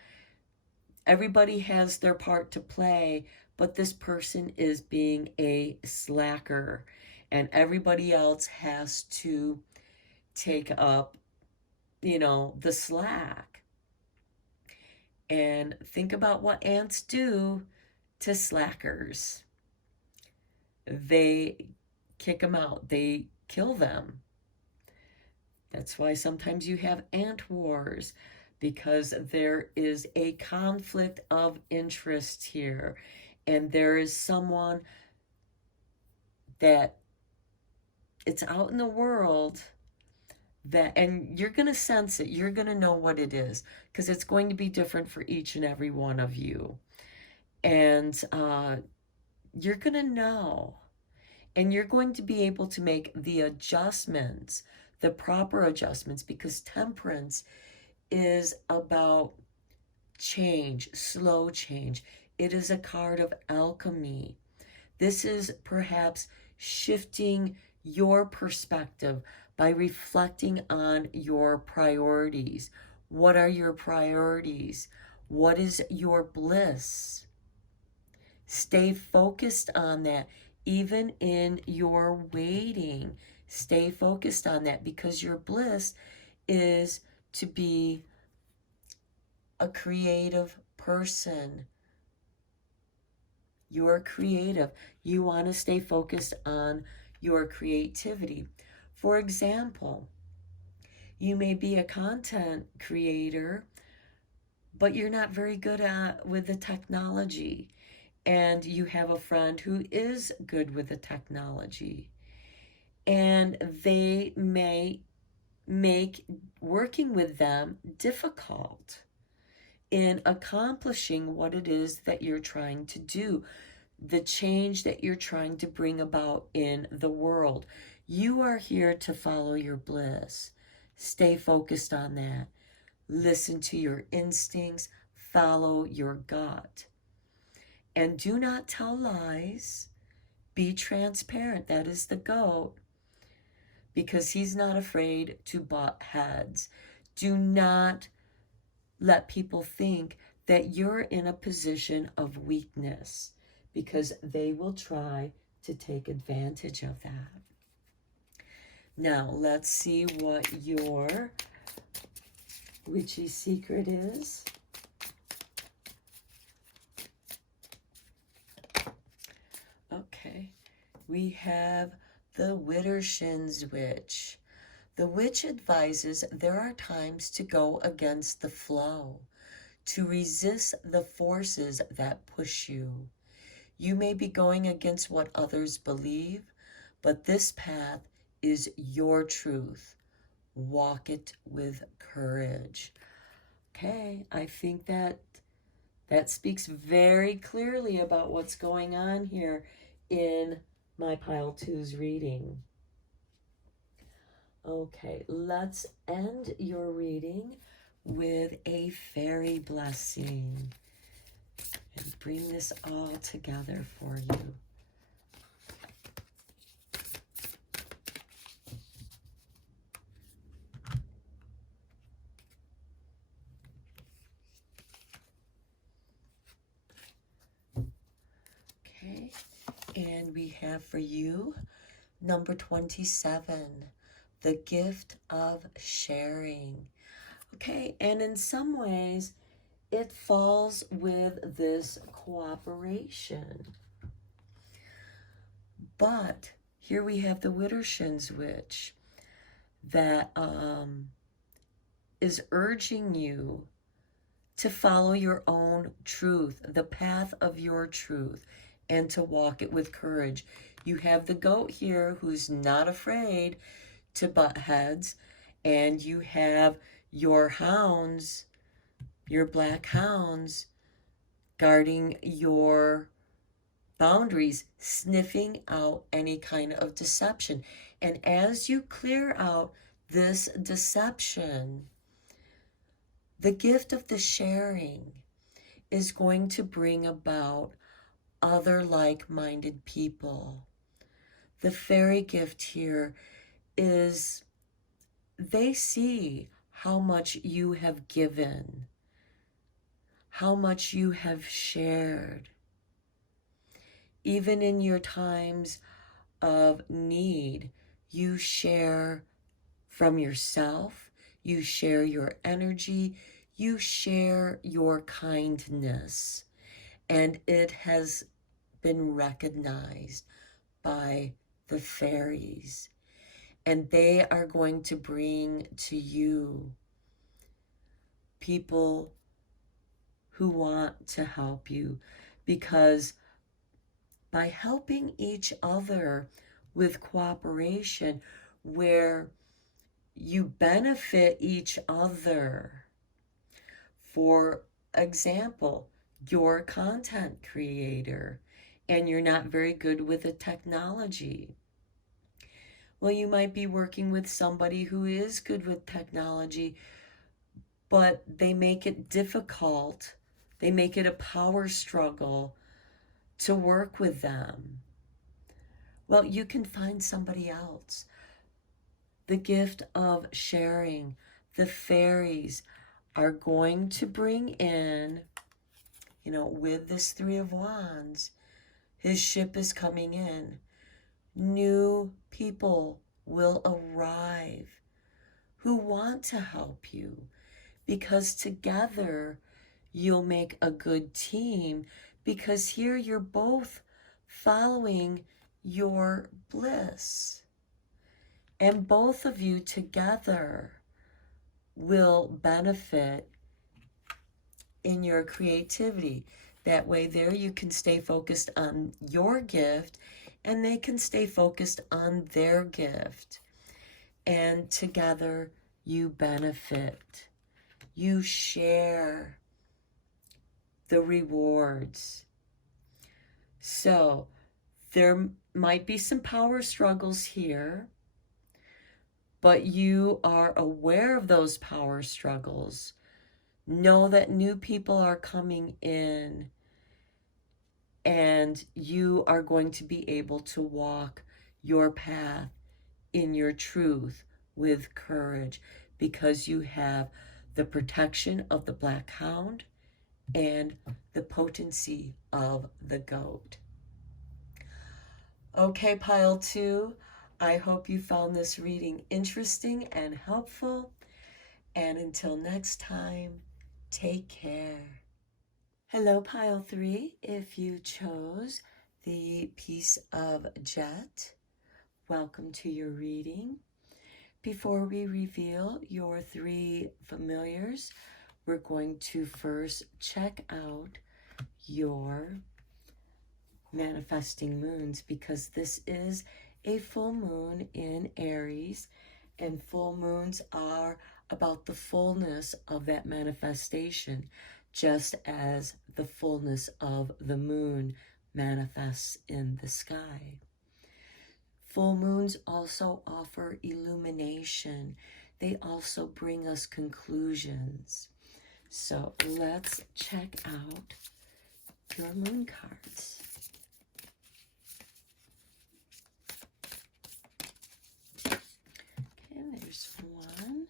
Everybody has their part to play, but this person is being a slacker, and everybody else has to take up, the slack. And think about what ants do to slackers. They kick them out, they kill them. That's why sometimes you have ant wars, because there is a conflict of interest here. And there is someone that it's out in the world that, and you're going to sense it, you're going to know what it is, because it's going to be different for each and every one of you. And you're going to know, and you're going to be able to make the adjustments, the proper adjustments, because Temperance is about change, slow change. It is a card of alchemy. This is perhaps shifting your perspective by reflecting on your priorities. What are your priorities? What is your bliss? Stay focused on that, even in your waiting. Stay focused on that, because your bliss is to be a creative person. You're creative. You want to stay focused on your creativity. For example, you may be a content creator, but you're not very good with the technology. And you have a friend who is good with the technology. And they may make working with them difficult in accomplishing what it is that you're trying to do, the change that you're trying to bring about in the world. You are here to follow your bliss. Stay focused on that. Listen to your instincts. Follow your gut. And do not tell lies. Be transparent. That is the goat, because he's not afraid to butt heads. Do not let people think that you're in a position of weakness, because they will try to take advantage of that. Now, let's see what your witchy secret is. Okay, we have the Widdershins Witch. The witch advises there are times to go against the flow, to resist the forces that push you. You may be going against what others believe, but this path is your truth. Walk it with courage. Okay, I think that speaks very clearly about what's going on here in my Pile 2's reading. Okay, let's end your reading with a fairy blessing and bring this all together for you. Okay, and we have for you number 27, the gift of sharing. Okay, and in some ways, it falls with this cooperation. But here we have the Widdershins Witch that is urging you to follow your own truth, the path of your truth, and to walk it with courage. You have the goat here who's not afraid to butt heads, and you have your hounds, your black hounds, guarding your boundaries, sniffing out any kind of deception. And as you clear out this deception, the gift of the sharing is going to bring about other like-minded people. The fairy gift here is they see how much you have given, how much you have shared. Even in your times of need, you share from yourself, you share your energy, you share your kindness, and it has been recognized by the fairies, and they are going to bring to you people who want to help you, because by helping each other with cooperation, where you benefit each other. For example, you're a content creator and you're not very good with the technology. Well, you might be working with somebody who is good with technology, but they make it difficult. They make it a power struggle to work with them. Well, you can find somebody else. The gift of sharing, the fairies are going to bring in, with this Three of Wands, his ship is coming in. New people will arrive who want to help you, because together you'll make a good team, because here you're both following your bliss. And both of you together will benefit in your creativity. That way there you can stay focused on your gift and they can stay focused on their gift. And together you benefit. You share the rewards. So there might be some power struggles here, but you are aware of those power struggles. Know that new people are coming in and you are going to be able to walk your path in your truth with courage, because you have the protection of the black hound and the potency of the goat. Okay, pile 2. I hope you found this reading interesting and helpful. And until next time, take care. Hello, pile 3. If you chose the piece of jet, welcome to your reading. Before we reveal your 3 familiars, we're going to first check out your manifesting moons, because this is a full moon in Aries, and full moons are about the fullness of that manifestation, just as the fullness of the moon manifests in the sky. Full moons also offer illumination. They also bring us conclusions. So let's check out your moon cards. There's one.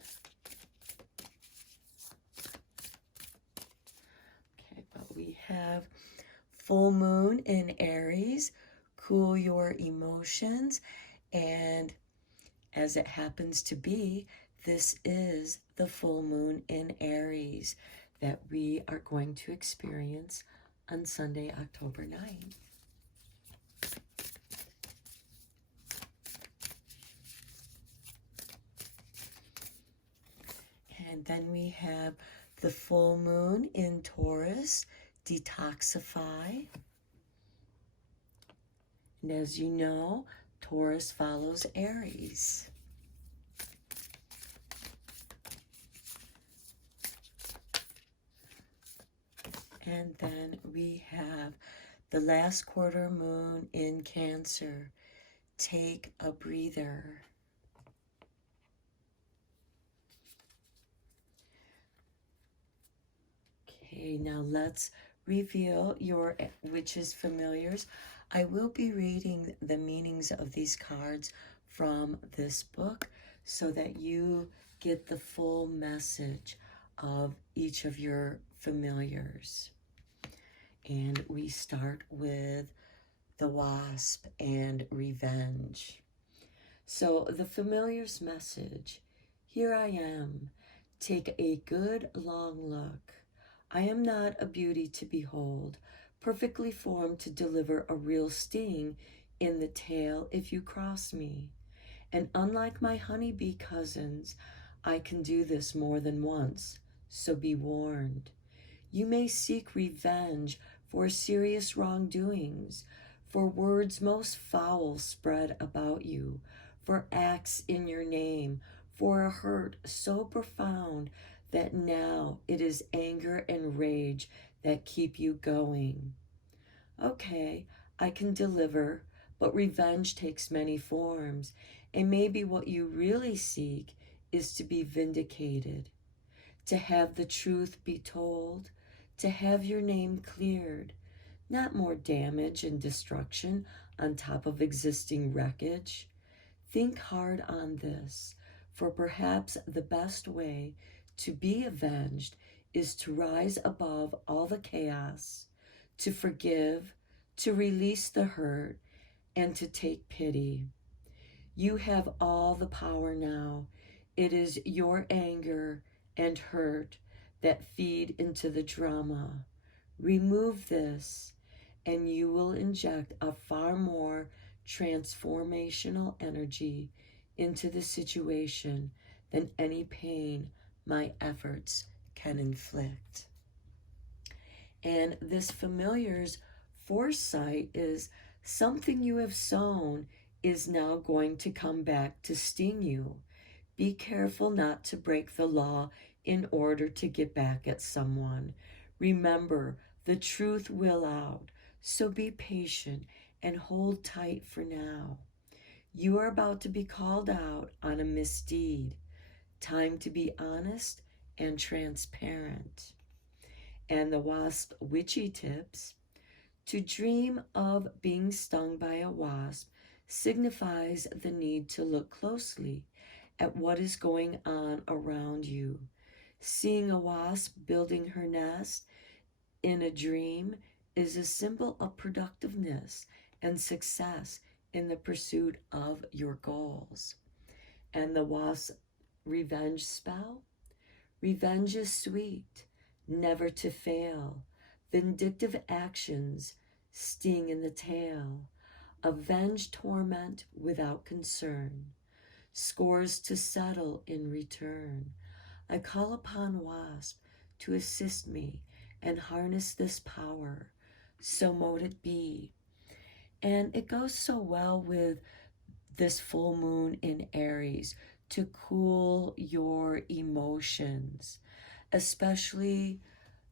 Okay, but we have full moon in Aries, cool your emotions, and as it happens to be, this is the full moon in Aries that we are going to experience on Sunday, October 9th. And then we have The full moon in Taurus, detoxify. And as you know, Taurus follows Aries. And then we have the last quarter moon in Cancer. Take a breather. Okay, now let's reveal your witches' familiars. I will be reading the meanings of these cards from this book so that you get the full message of each of your familiars. And we start with the Wasp and revenge. So the familiar's message: here I am, take a good long look. I am not a beauty to behold, perfectly formed to deliver a real sting in the tail if you cross me. And unlike my honeybee cousins, I can do this more than once, so be warned. You may seek revenge for serious wrongdoings, for words most foul spread about you, for acts in your name, for a hurt so profound that now it is anger and rage that keep you going. Okay, I can deliver, but revenge takes many forms, and maybe what you really seek is to be vindicated, to have the truth be told, to have your name cleared, not more damage and destruction on top of existing wreckage. Think hard on this, for perhaps the best way to be avenged is to rise above all the chaos, to forgive, to release the hurt, and to take pity. You have all the power now. It is your anger and hurt that feed into the drama. Remove this, and you will inject a far more transformational energy into the situation than any pain my efforts can inflict. And this familiar's foresight is: something you have sown is now going to come back to sting you. Be careful not to break the law in order to get back at someone. Remember, the truth will out, so be patient and hold tight for now. You are about to be called out on a misdeed. Time to be honest and transparent. And the wasp witchy tips: to dream of being stung by a wasp signifies the need to look closely at what is going on around you. Seeing a wasp building her nest in a dream is a symbol of productiveness and success in the pursuit of your goals. And the wasp revenge spell: revenge is sweet, never to fail. Vindictive actions sting in the tail. Avenge torment without concern. Scores to settle in return. I call upon Wasp to assist me and harness this power. So mote it be. And it goes so well with this full moon in Aries to cool your emotions, especially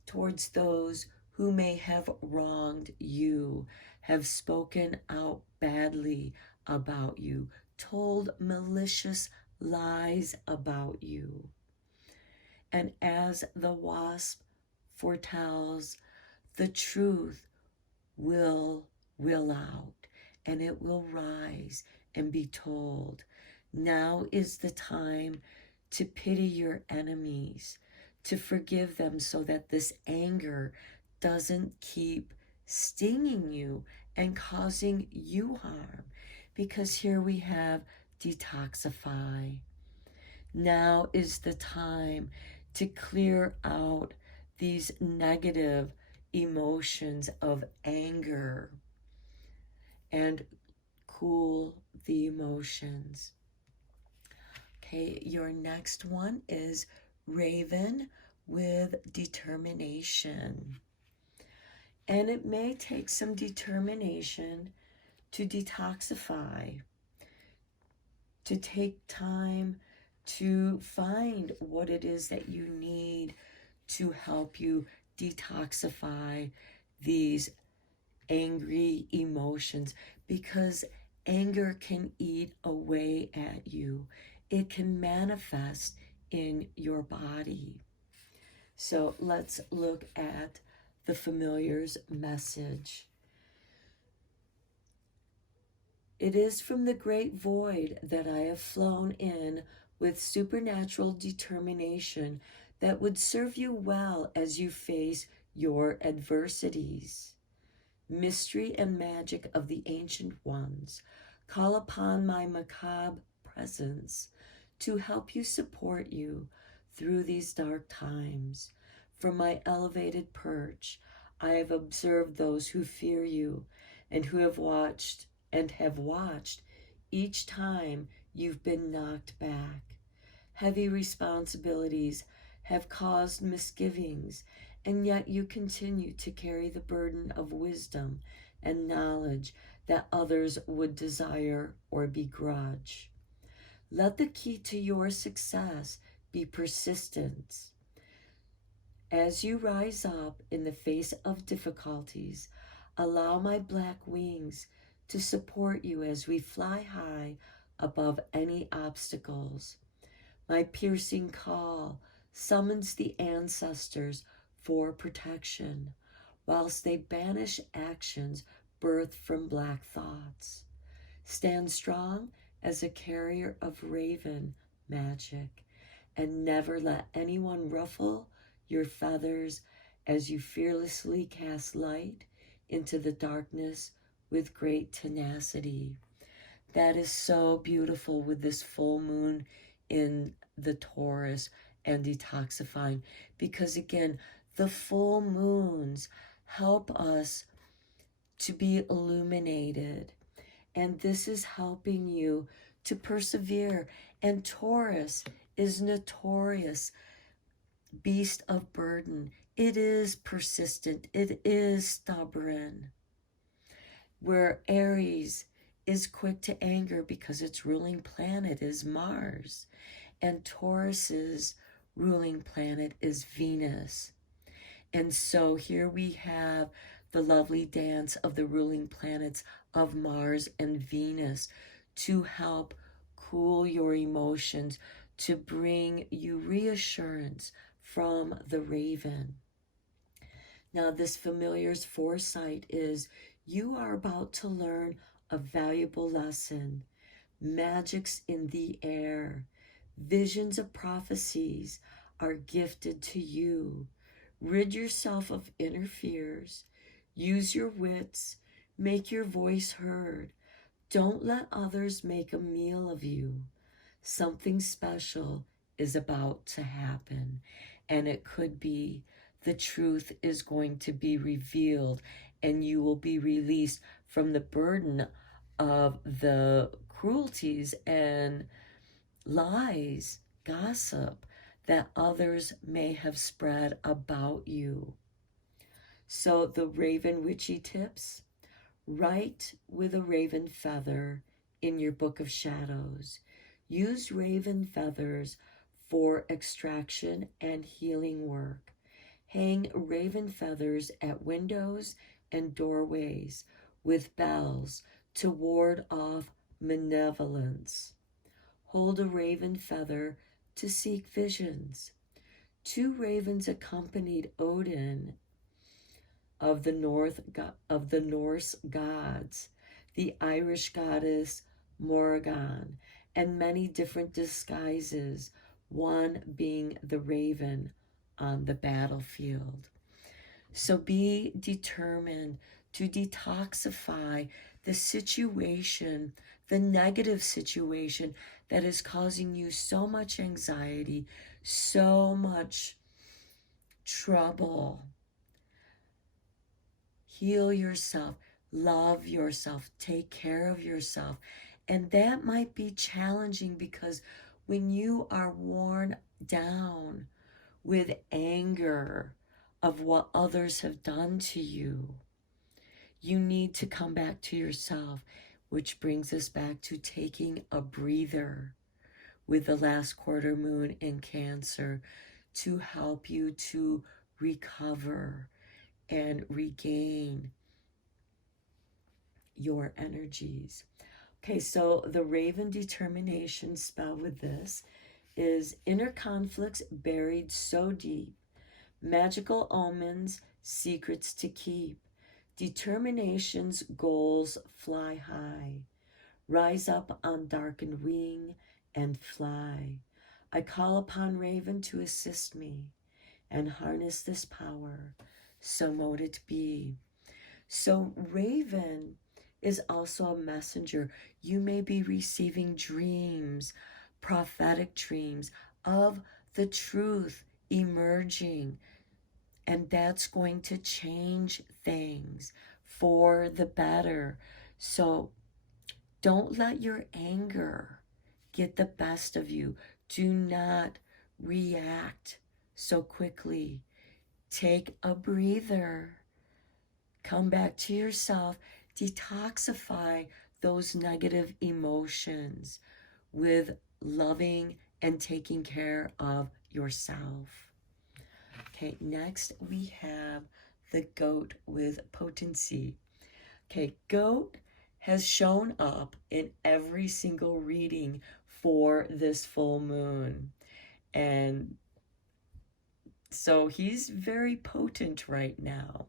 towards those who may have wronged you, have spoken out badly about you, told malicious lies about you. And as the wasp foretells, the truth will out, and it will rise and be told. Now is the time to pity your enemies, to forgive them so that this anger doesn't keep stinging you and causing you harm. Because here we have detoxify. Now is the time to clear out these negative emotions of anger and cool the emotions. Okay, your next one is Raven with determination. And it may take some determination to detoxify, to take time to find what it is that you need to help you detoxify these angry emotions, because anger can eat away at you. It can manifest in your body. So let's look at the familiar's message. It is from the great void that I have flown in with supernatural determination that would serve you well as you face your adversities. Mystery and magic of the ancient ones, call upon my macabre presence to help you, support you through these dark times. From my elevated perch, I have observed those who fear you and who have watched each time you've been knocked back. Heavy responsibilities have caused misgivings, and yet you continue to carry the burden of wisdom and knowledge that others would desire or begrudge. Let the key to your success be persistence. As you rise up in the face of difficulties, allow my black wings to support you as we fly high above any obstacles. My piercing call summons the ancestors for protection, whilst they banish actions birthed from black thoughts. Stand strong as a carrier of raven magic, and never let anyone ruffle your feathers as you fearlessly cast light into the darkness with great tenacity. That is so beautiful with this full moon in the Taurus and detoxifying, because again, the full moons help us to be illuminated, and this is helping you to persevere. And Taurus is notorious beast of burden. It is persistent, it is stubborn, where Aries is quick to anger because its ruling planet is Mars, and Taurus's ruling planet is Venus. And so here we have the lovely dance of the ruling planets of Mars and Venus to help cool your emotions, to bring you reassurance from the raven. Now, this familiar's foresight is you are about to learn a valuable lesson. Magic's in the air. Visions of prophecies are gifted to you. Rid yourself of inner fears. Use your wits. Make your voice heard. Don't let others make a meal of you. Something special is about to happen, and it could be the truth is going to be revealed, and you will be released from the burden of the cruelties and lies, gossip that others may have spread about you. So the raven witchy tips: write with a raven feather in your book of shadows. Use raven feathers for extraction and healing work. Hang raven feathers at windows and doorways with bells to ward off malevolence. Hold a raven feather to seek visions. 2 ravens accompanied Odin of the Norse gods, the Irish goddess Morrigan, and many different disguises, one being the raven on the battlefield. So be determined to detoxify the situation, the negative situation that is causing you so much anxiety, so much trouble. Heal yourself, love yourself, take care of yourself. And that might be challenging because when you are worn down, with anger of what others have done to you. You need to come back to yourself, which brings us back to taking a breather with the last quarter moon in Cancer to help you to recover and regain your energies. Okay, so the Raven Determination spell with this is inner conflicts buried so deep, magical omens, secrets to keep, determination's goals fly high, rise up on darkened wing and fly. I call upon Raven to assist me and harness this power, so mote it be. So Raven is also a messenger. You may be receiving dreams, prophetic dreams of the truth emerging, and that's going to change things for the better. So don't let your anger get the best of you. Do not react so quickly. Take a breather. Come back to yourself. Detoxify those negative emotions with loving and taking care of yourself. Okay, next we have the goat with potency. Okay, goat has shown up in every single reading for this full moon. And so he's very potent right now.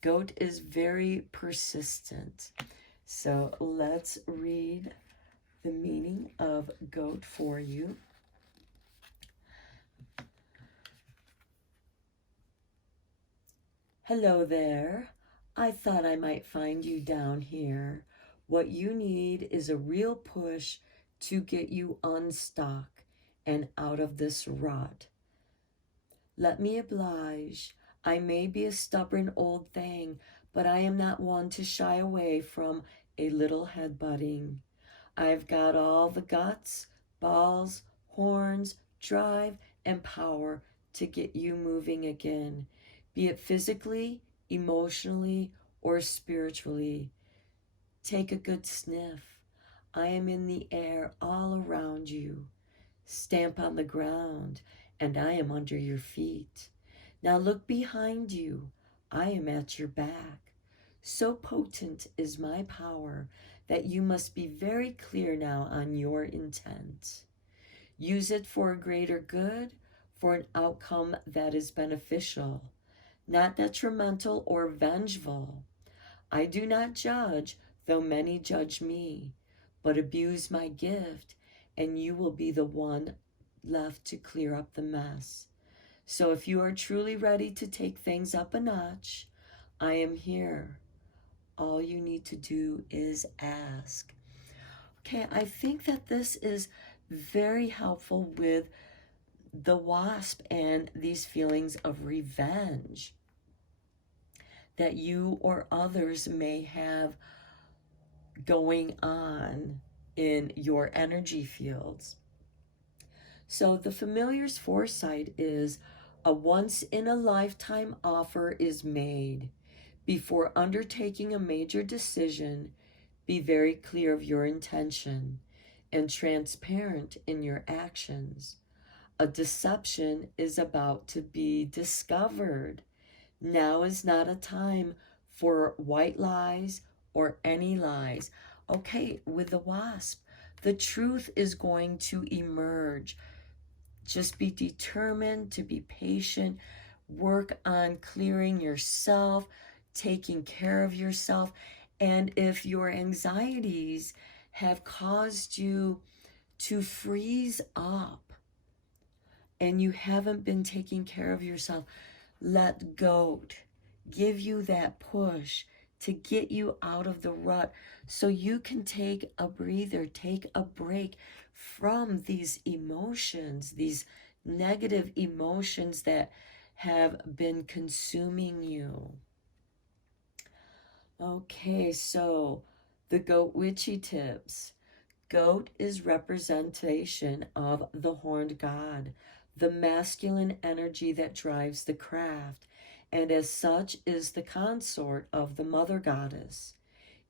Goat is very persistent. So let's read the meaning of goat for you. Hello there. I thought I might find you down here. What you need is a real push to get you unstuck and out of this rut. Let me oblige. I may be a stubborn old thing, but I am not one to shy away from a little headbutting. I've got all the guts, balls, horns, drive, and power to get you moving again, be it physically, emotionally, or spiritually. Take a good sniff. I am in the air all around you. Stamp on the ground, and I am under your feet. Now look behind you. I am at your back. So potent is my power that you must be very clear now on your intent. Use it for a greater good, for an outcome that is beneficial, not detrimental or vengeful. I do not judge, though many judge me, but abuse my gift, and you will be the one left to clear up the mess. So if you are truly ready to take things up a notch, I am here. All you need to do is ask. Okay, I think that this is very helpful with the wasp and these feelings of revenge that you or others may have going on in your energy fields. So the familiar's foresight is a once-in-a-lifetime offer is made. Before undertaking a major decision, be very clear of your intention and transparent in your actions. A deception is about to be discovered. Now is not a time for white lies or any lies. Okay, with the wasp, the truth is going to emerge. Just be determined to be patient. Work on clearing yourself, taking care of yourself. And if your anxieties have caused you to freeze up and you haven't been taking care of yourself, let goat give you that push to get you out of the rut so you can take a breather, take a break from these emotions, these negative emotions that have been consuming you. Okay, so the goat witchy tips. Goat is representation of the horned god, the masculine energy that drives the craft, and as such is the consort of the mother goddess.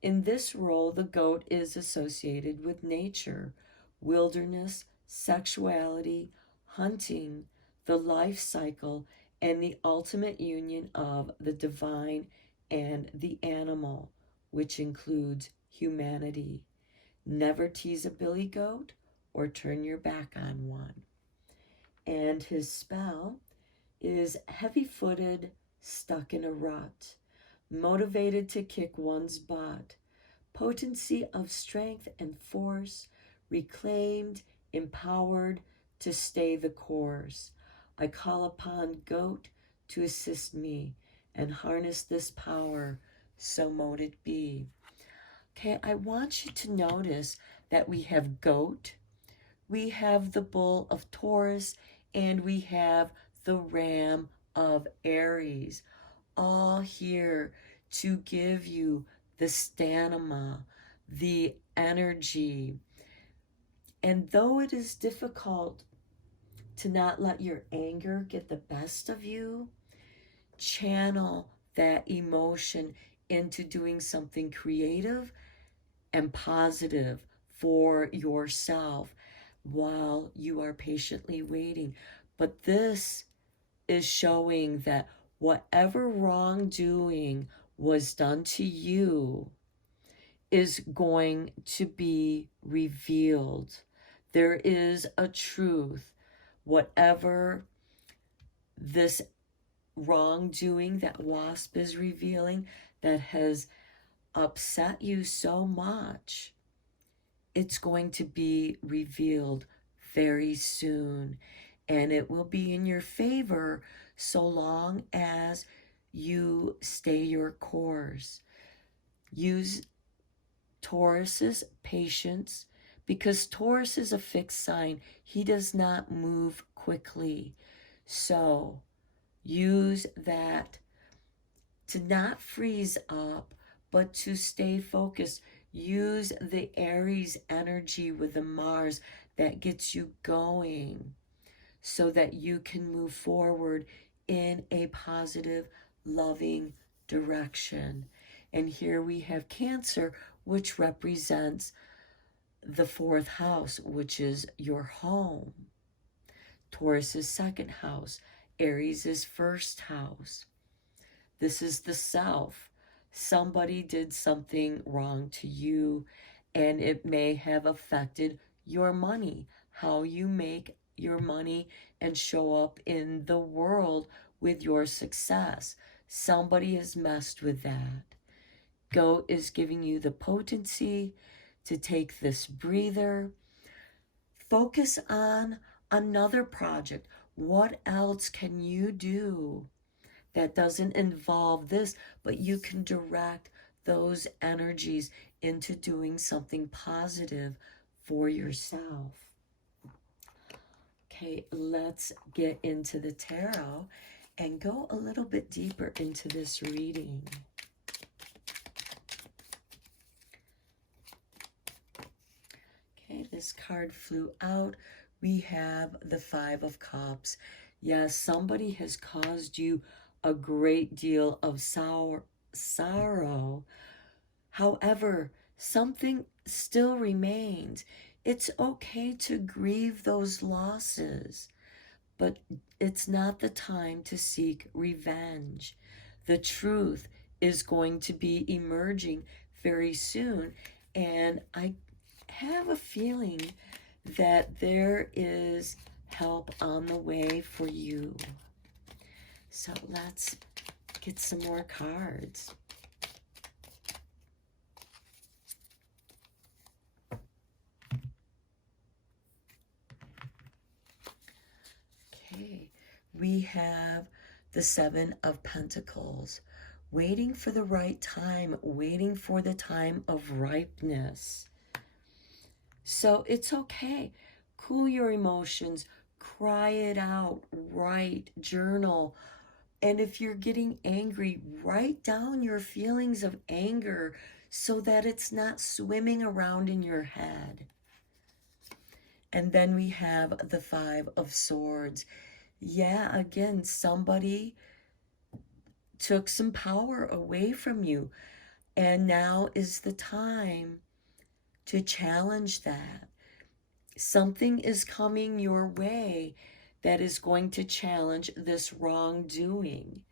In this role, the goat is associated with nature, wilderness, sexuality, hunting, the life cycle, and the ultimate union of the divine and the animal, which includes humanity. Never tease a billy goat or turn your back on one. And his spell is heavy-footed, stuck in a rut, motivated to kick one's butt, potency of strength and force, reclaimed, empowered to stay the course. I call upon goat to assist me and harness this power, so mote it be. Okay, I want you to notice that we have goat, we have the bull of Taurus, and we have the ram of Aries, all here to give you the stamina, the energy. And though it is difficult to not let your anger get the best of you, channel that emotion into doing something creative and positive for yourself while you are patiently waiting. But this is showing that whatever wrongdoing was done to you is going to be revealed. There is a truth. Whatever this wrongdoing that Wasp is revealing that has upset you so much, it's going to be revealed very soon, and it will be in your favor so long as you stay your course. Use Taurus's patience, because Taurus is a fixed sign. He does not move quickly. So use that to not freeze up, but to stay focused. Use the Aries energy with the Mars that gets you going so that you can move forward in a positive, loving direction. And here we have Cancer, which represents the fourth house, which is your home. Taurus is second house. Aries is first house. This is the self. Somebody did something wrong to you, and it may have affected your money, how you make your money and show up in the world with your success. Somebody has messed with that. Goat is giving you the potency to take this breather. Focus on another project. What else can you do that doesn't involve this, but you can direct those energies into doing something positive for yourself? Okay, let's get into the tarot and go a little bit deeper into this reading. Okay, this card flew out. We have the Five of Cups. Yes, somebody has caused you a great deal of sorrow. However, something still remains. It's okay to grieve those losses, but it's not the time to seek revenge. The truth is going to be emerging very soon, and I have a feeling that there is help on the way for you. So let's get some more cards. Okay, we have the Seven of Pentacles, waiting for the right time, waiting for the time of ripeness. So it's okay. Cool your emotions, cry it out, write, journal. And if you're getting angry, write down your feelings of anger so that it's not swimming around in your head. And then we have the Five of Swords. Yeah, again, somebody took some power away from you. And now is the time to challenge that. Something is coming your way that is going to challenge this wrongdoing.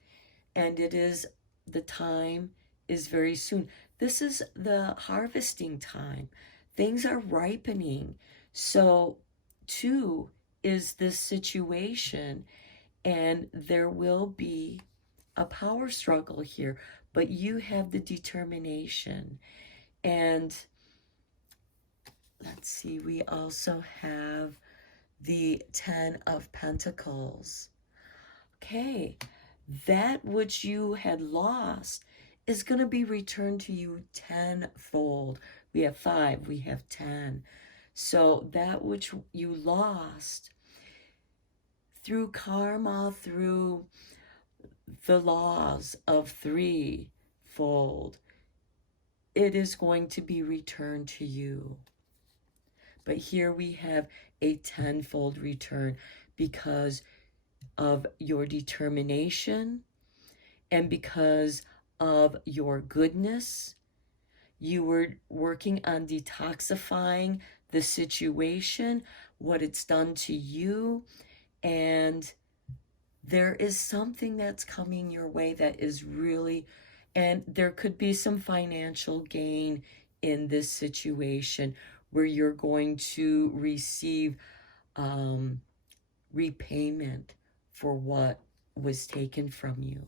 And it is, the time is very soon. This is the harvesting time. Things are ripening. So, too, is this situation, and there will be a power struggle here, but you have the determination. And let's see, we also have the Ten of Pentacles. Okay, that which you had lost is going to be returned to you tenfold. We have 5, we have 10. So that which you lost through karma, through the laws of threefold, it is going to be returned to you. But here we have a tenfold return because of your determination and because of your goodness. You were working on detoxifying the situation, what it's done to you, and there is something that's coming your way that is really, and there could be some financial gain in this situation where you're going to receive repayment for what was taken from you.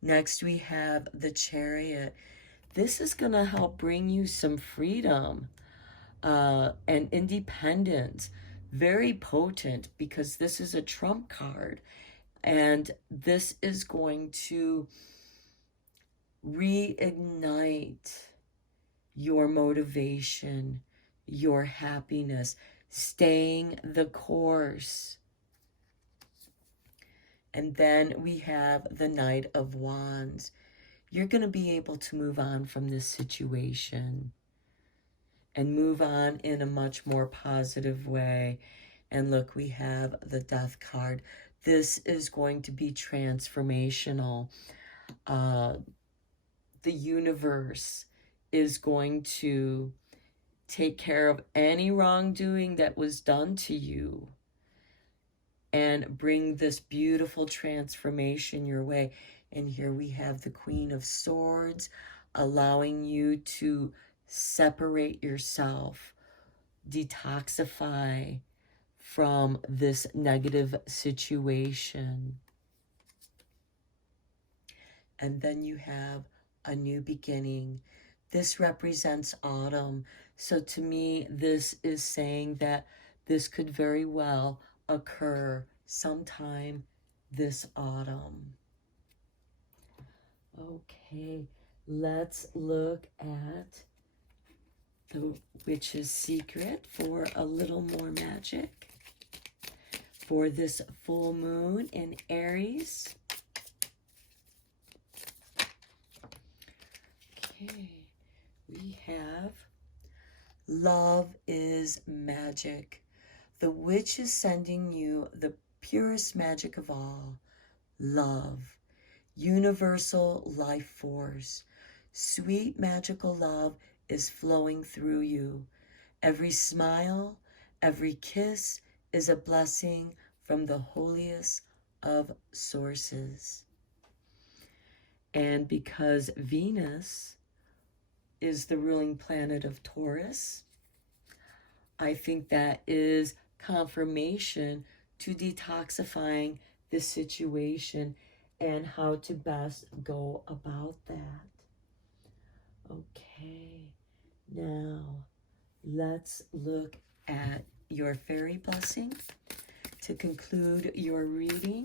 Next, we have the Chariot. This is going to help bring you some freedom and independence. Very potent because this is a trump card. And this is going to reignite your motivation, your happiness, staying the course. And then we have the Knight of Wands. You're going to be able to move on from this situation and move on in a much more positive way. And look, we have the Death card. This is going to be transformational. The universe is going to take care of any wrongdoing that was done to you and bring this beautiful transformation your way. And here we have the Queen of Swords, allowing you to separate yourself, detoxify from this negative situation. And then you have a new beginning. This represents autumn. So to me, this is saying that this could very well occur sometime this autumn. Okay, let's look at the Witch's Secret for a little more magic for this full moon in Aries. Okay, we have love is magic. The witch is sending you the purest magic of all, love, universal life force. Sweet magical love is flowing through you. Every smile, every kiss is a blessing from the holiest of sources. And because Venus is the ruling planet of Taurus, I think that is confirmation to detoxifying the situation and how to best go about that. Okay, now let's look at your fairy blessing to conclude your reading.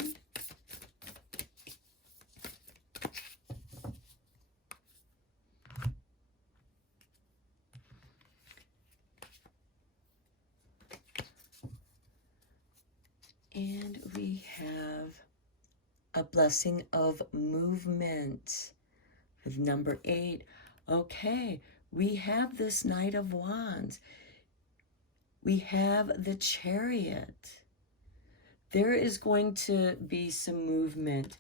And we have a blessing of movement with number 8. Okay, we have this Knight of Wands. we have the Chariot. There is going to be some movement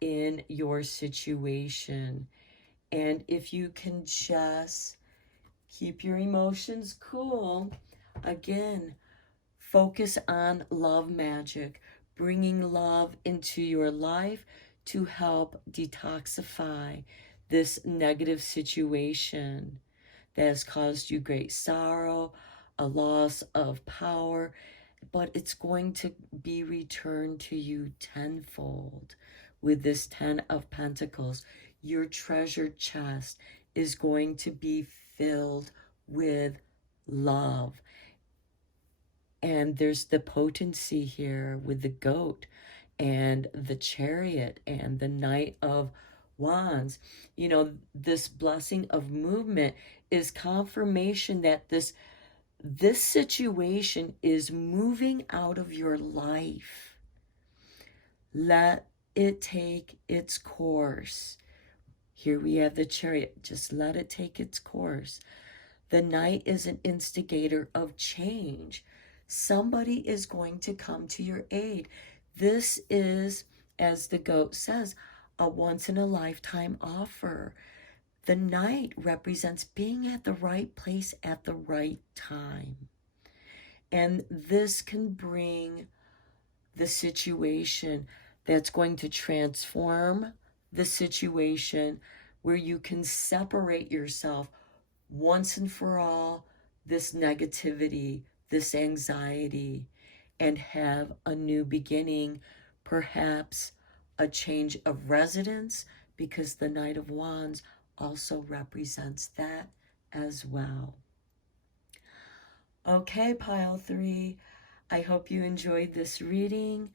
in your situation. And if you can just keep your emotions cool, again, focus on love magic, bringing love into your life to help detoxify this negative situation that has caused you great sorrow, a loss of power, but it's going to be returned to you tenfold with this 10 of Pentacles. Your treasure chest is going to be filled with love. And there's the potency here with the goat and the Chariot and the Knight of Wands. You know, this blessing of movement is confirmation that this situation is moving out of your life. Let it take its course. Here we have the Chariot. Just let it take its course. The Knight is an instigator of change. Somebody is going to come to your aid. This is, as the goat says, a once-in-a-lifetime offer. The Knight represents being at the right place at the right time. And this can bring the situation that's going to transform the situation where you can separate yourself once and for all, this negativity, this anxiety, and have a new beginning, perhaps a change of residence, because the Knight of Wands also represents that as well. Okay, pile 3, I hope you enjoyed this reading.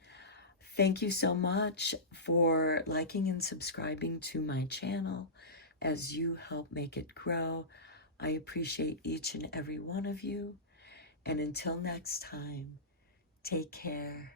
Thank you so much for liking and subscribing to my channel as you help make it grow. I appreciate each and every one of you. And until next time, take care.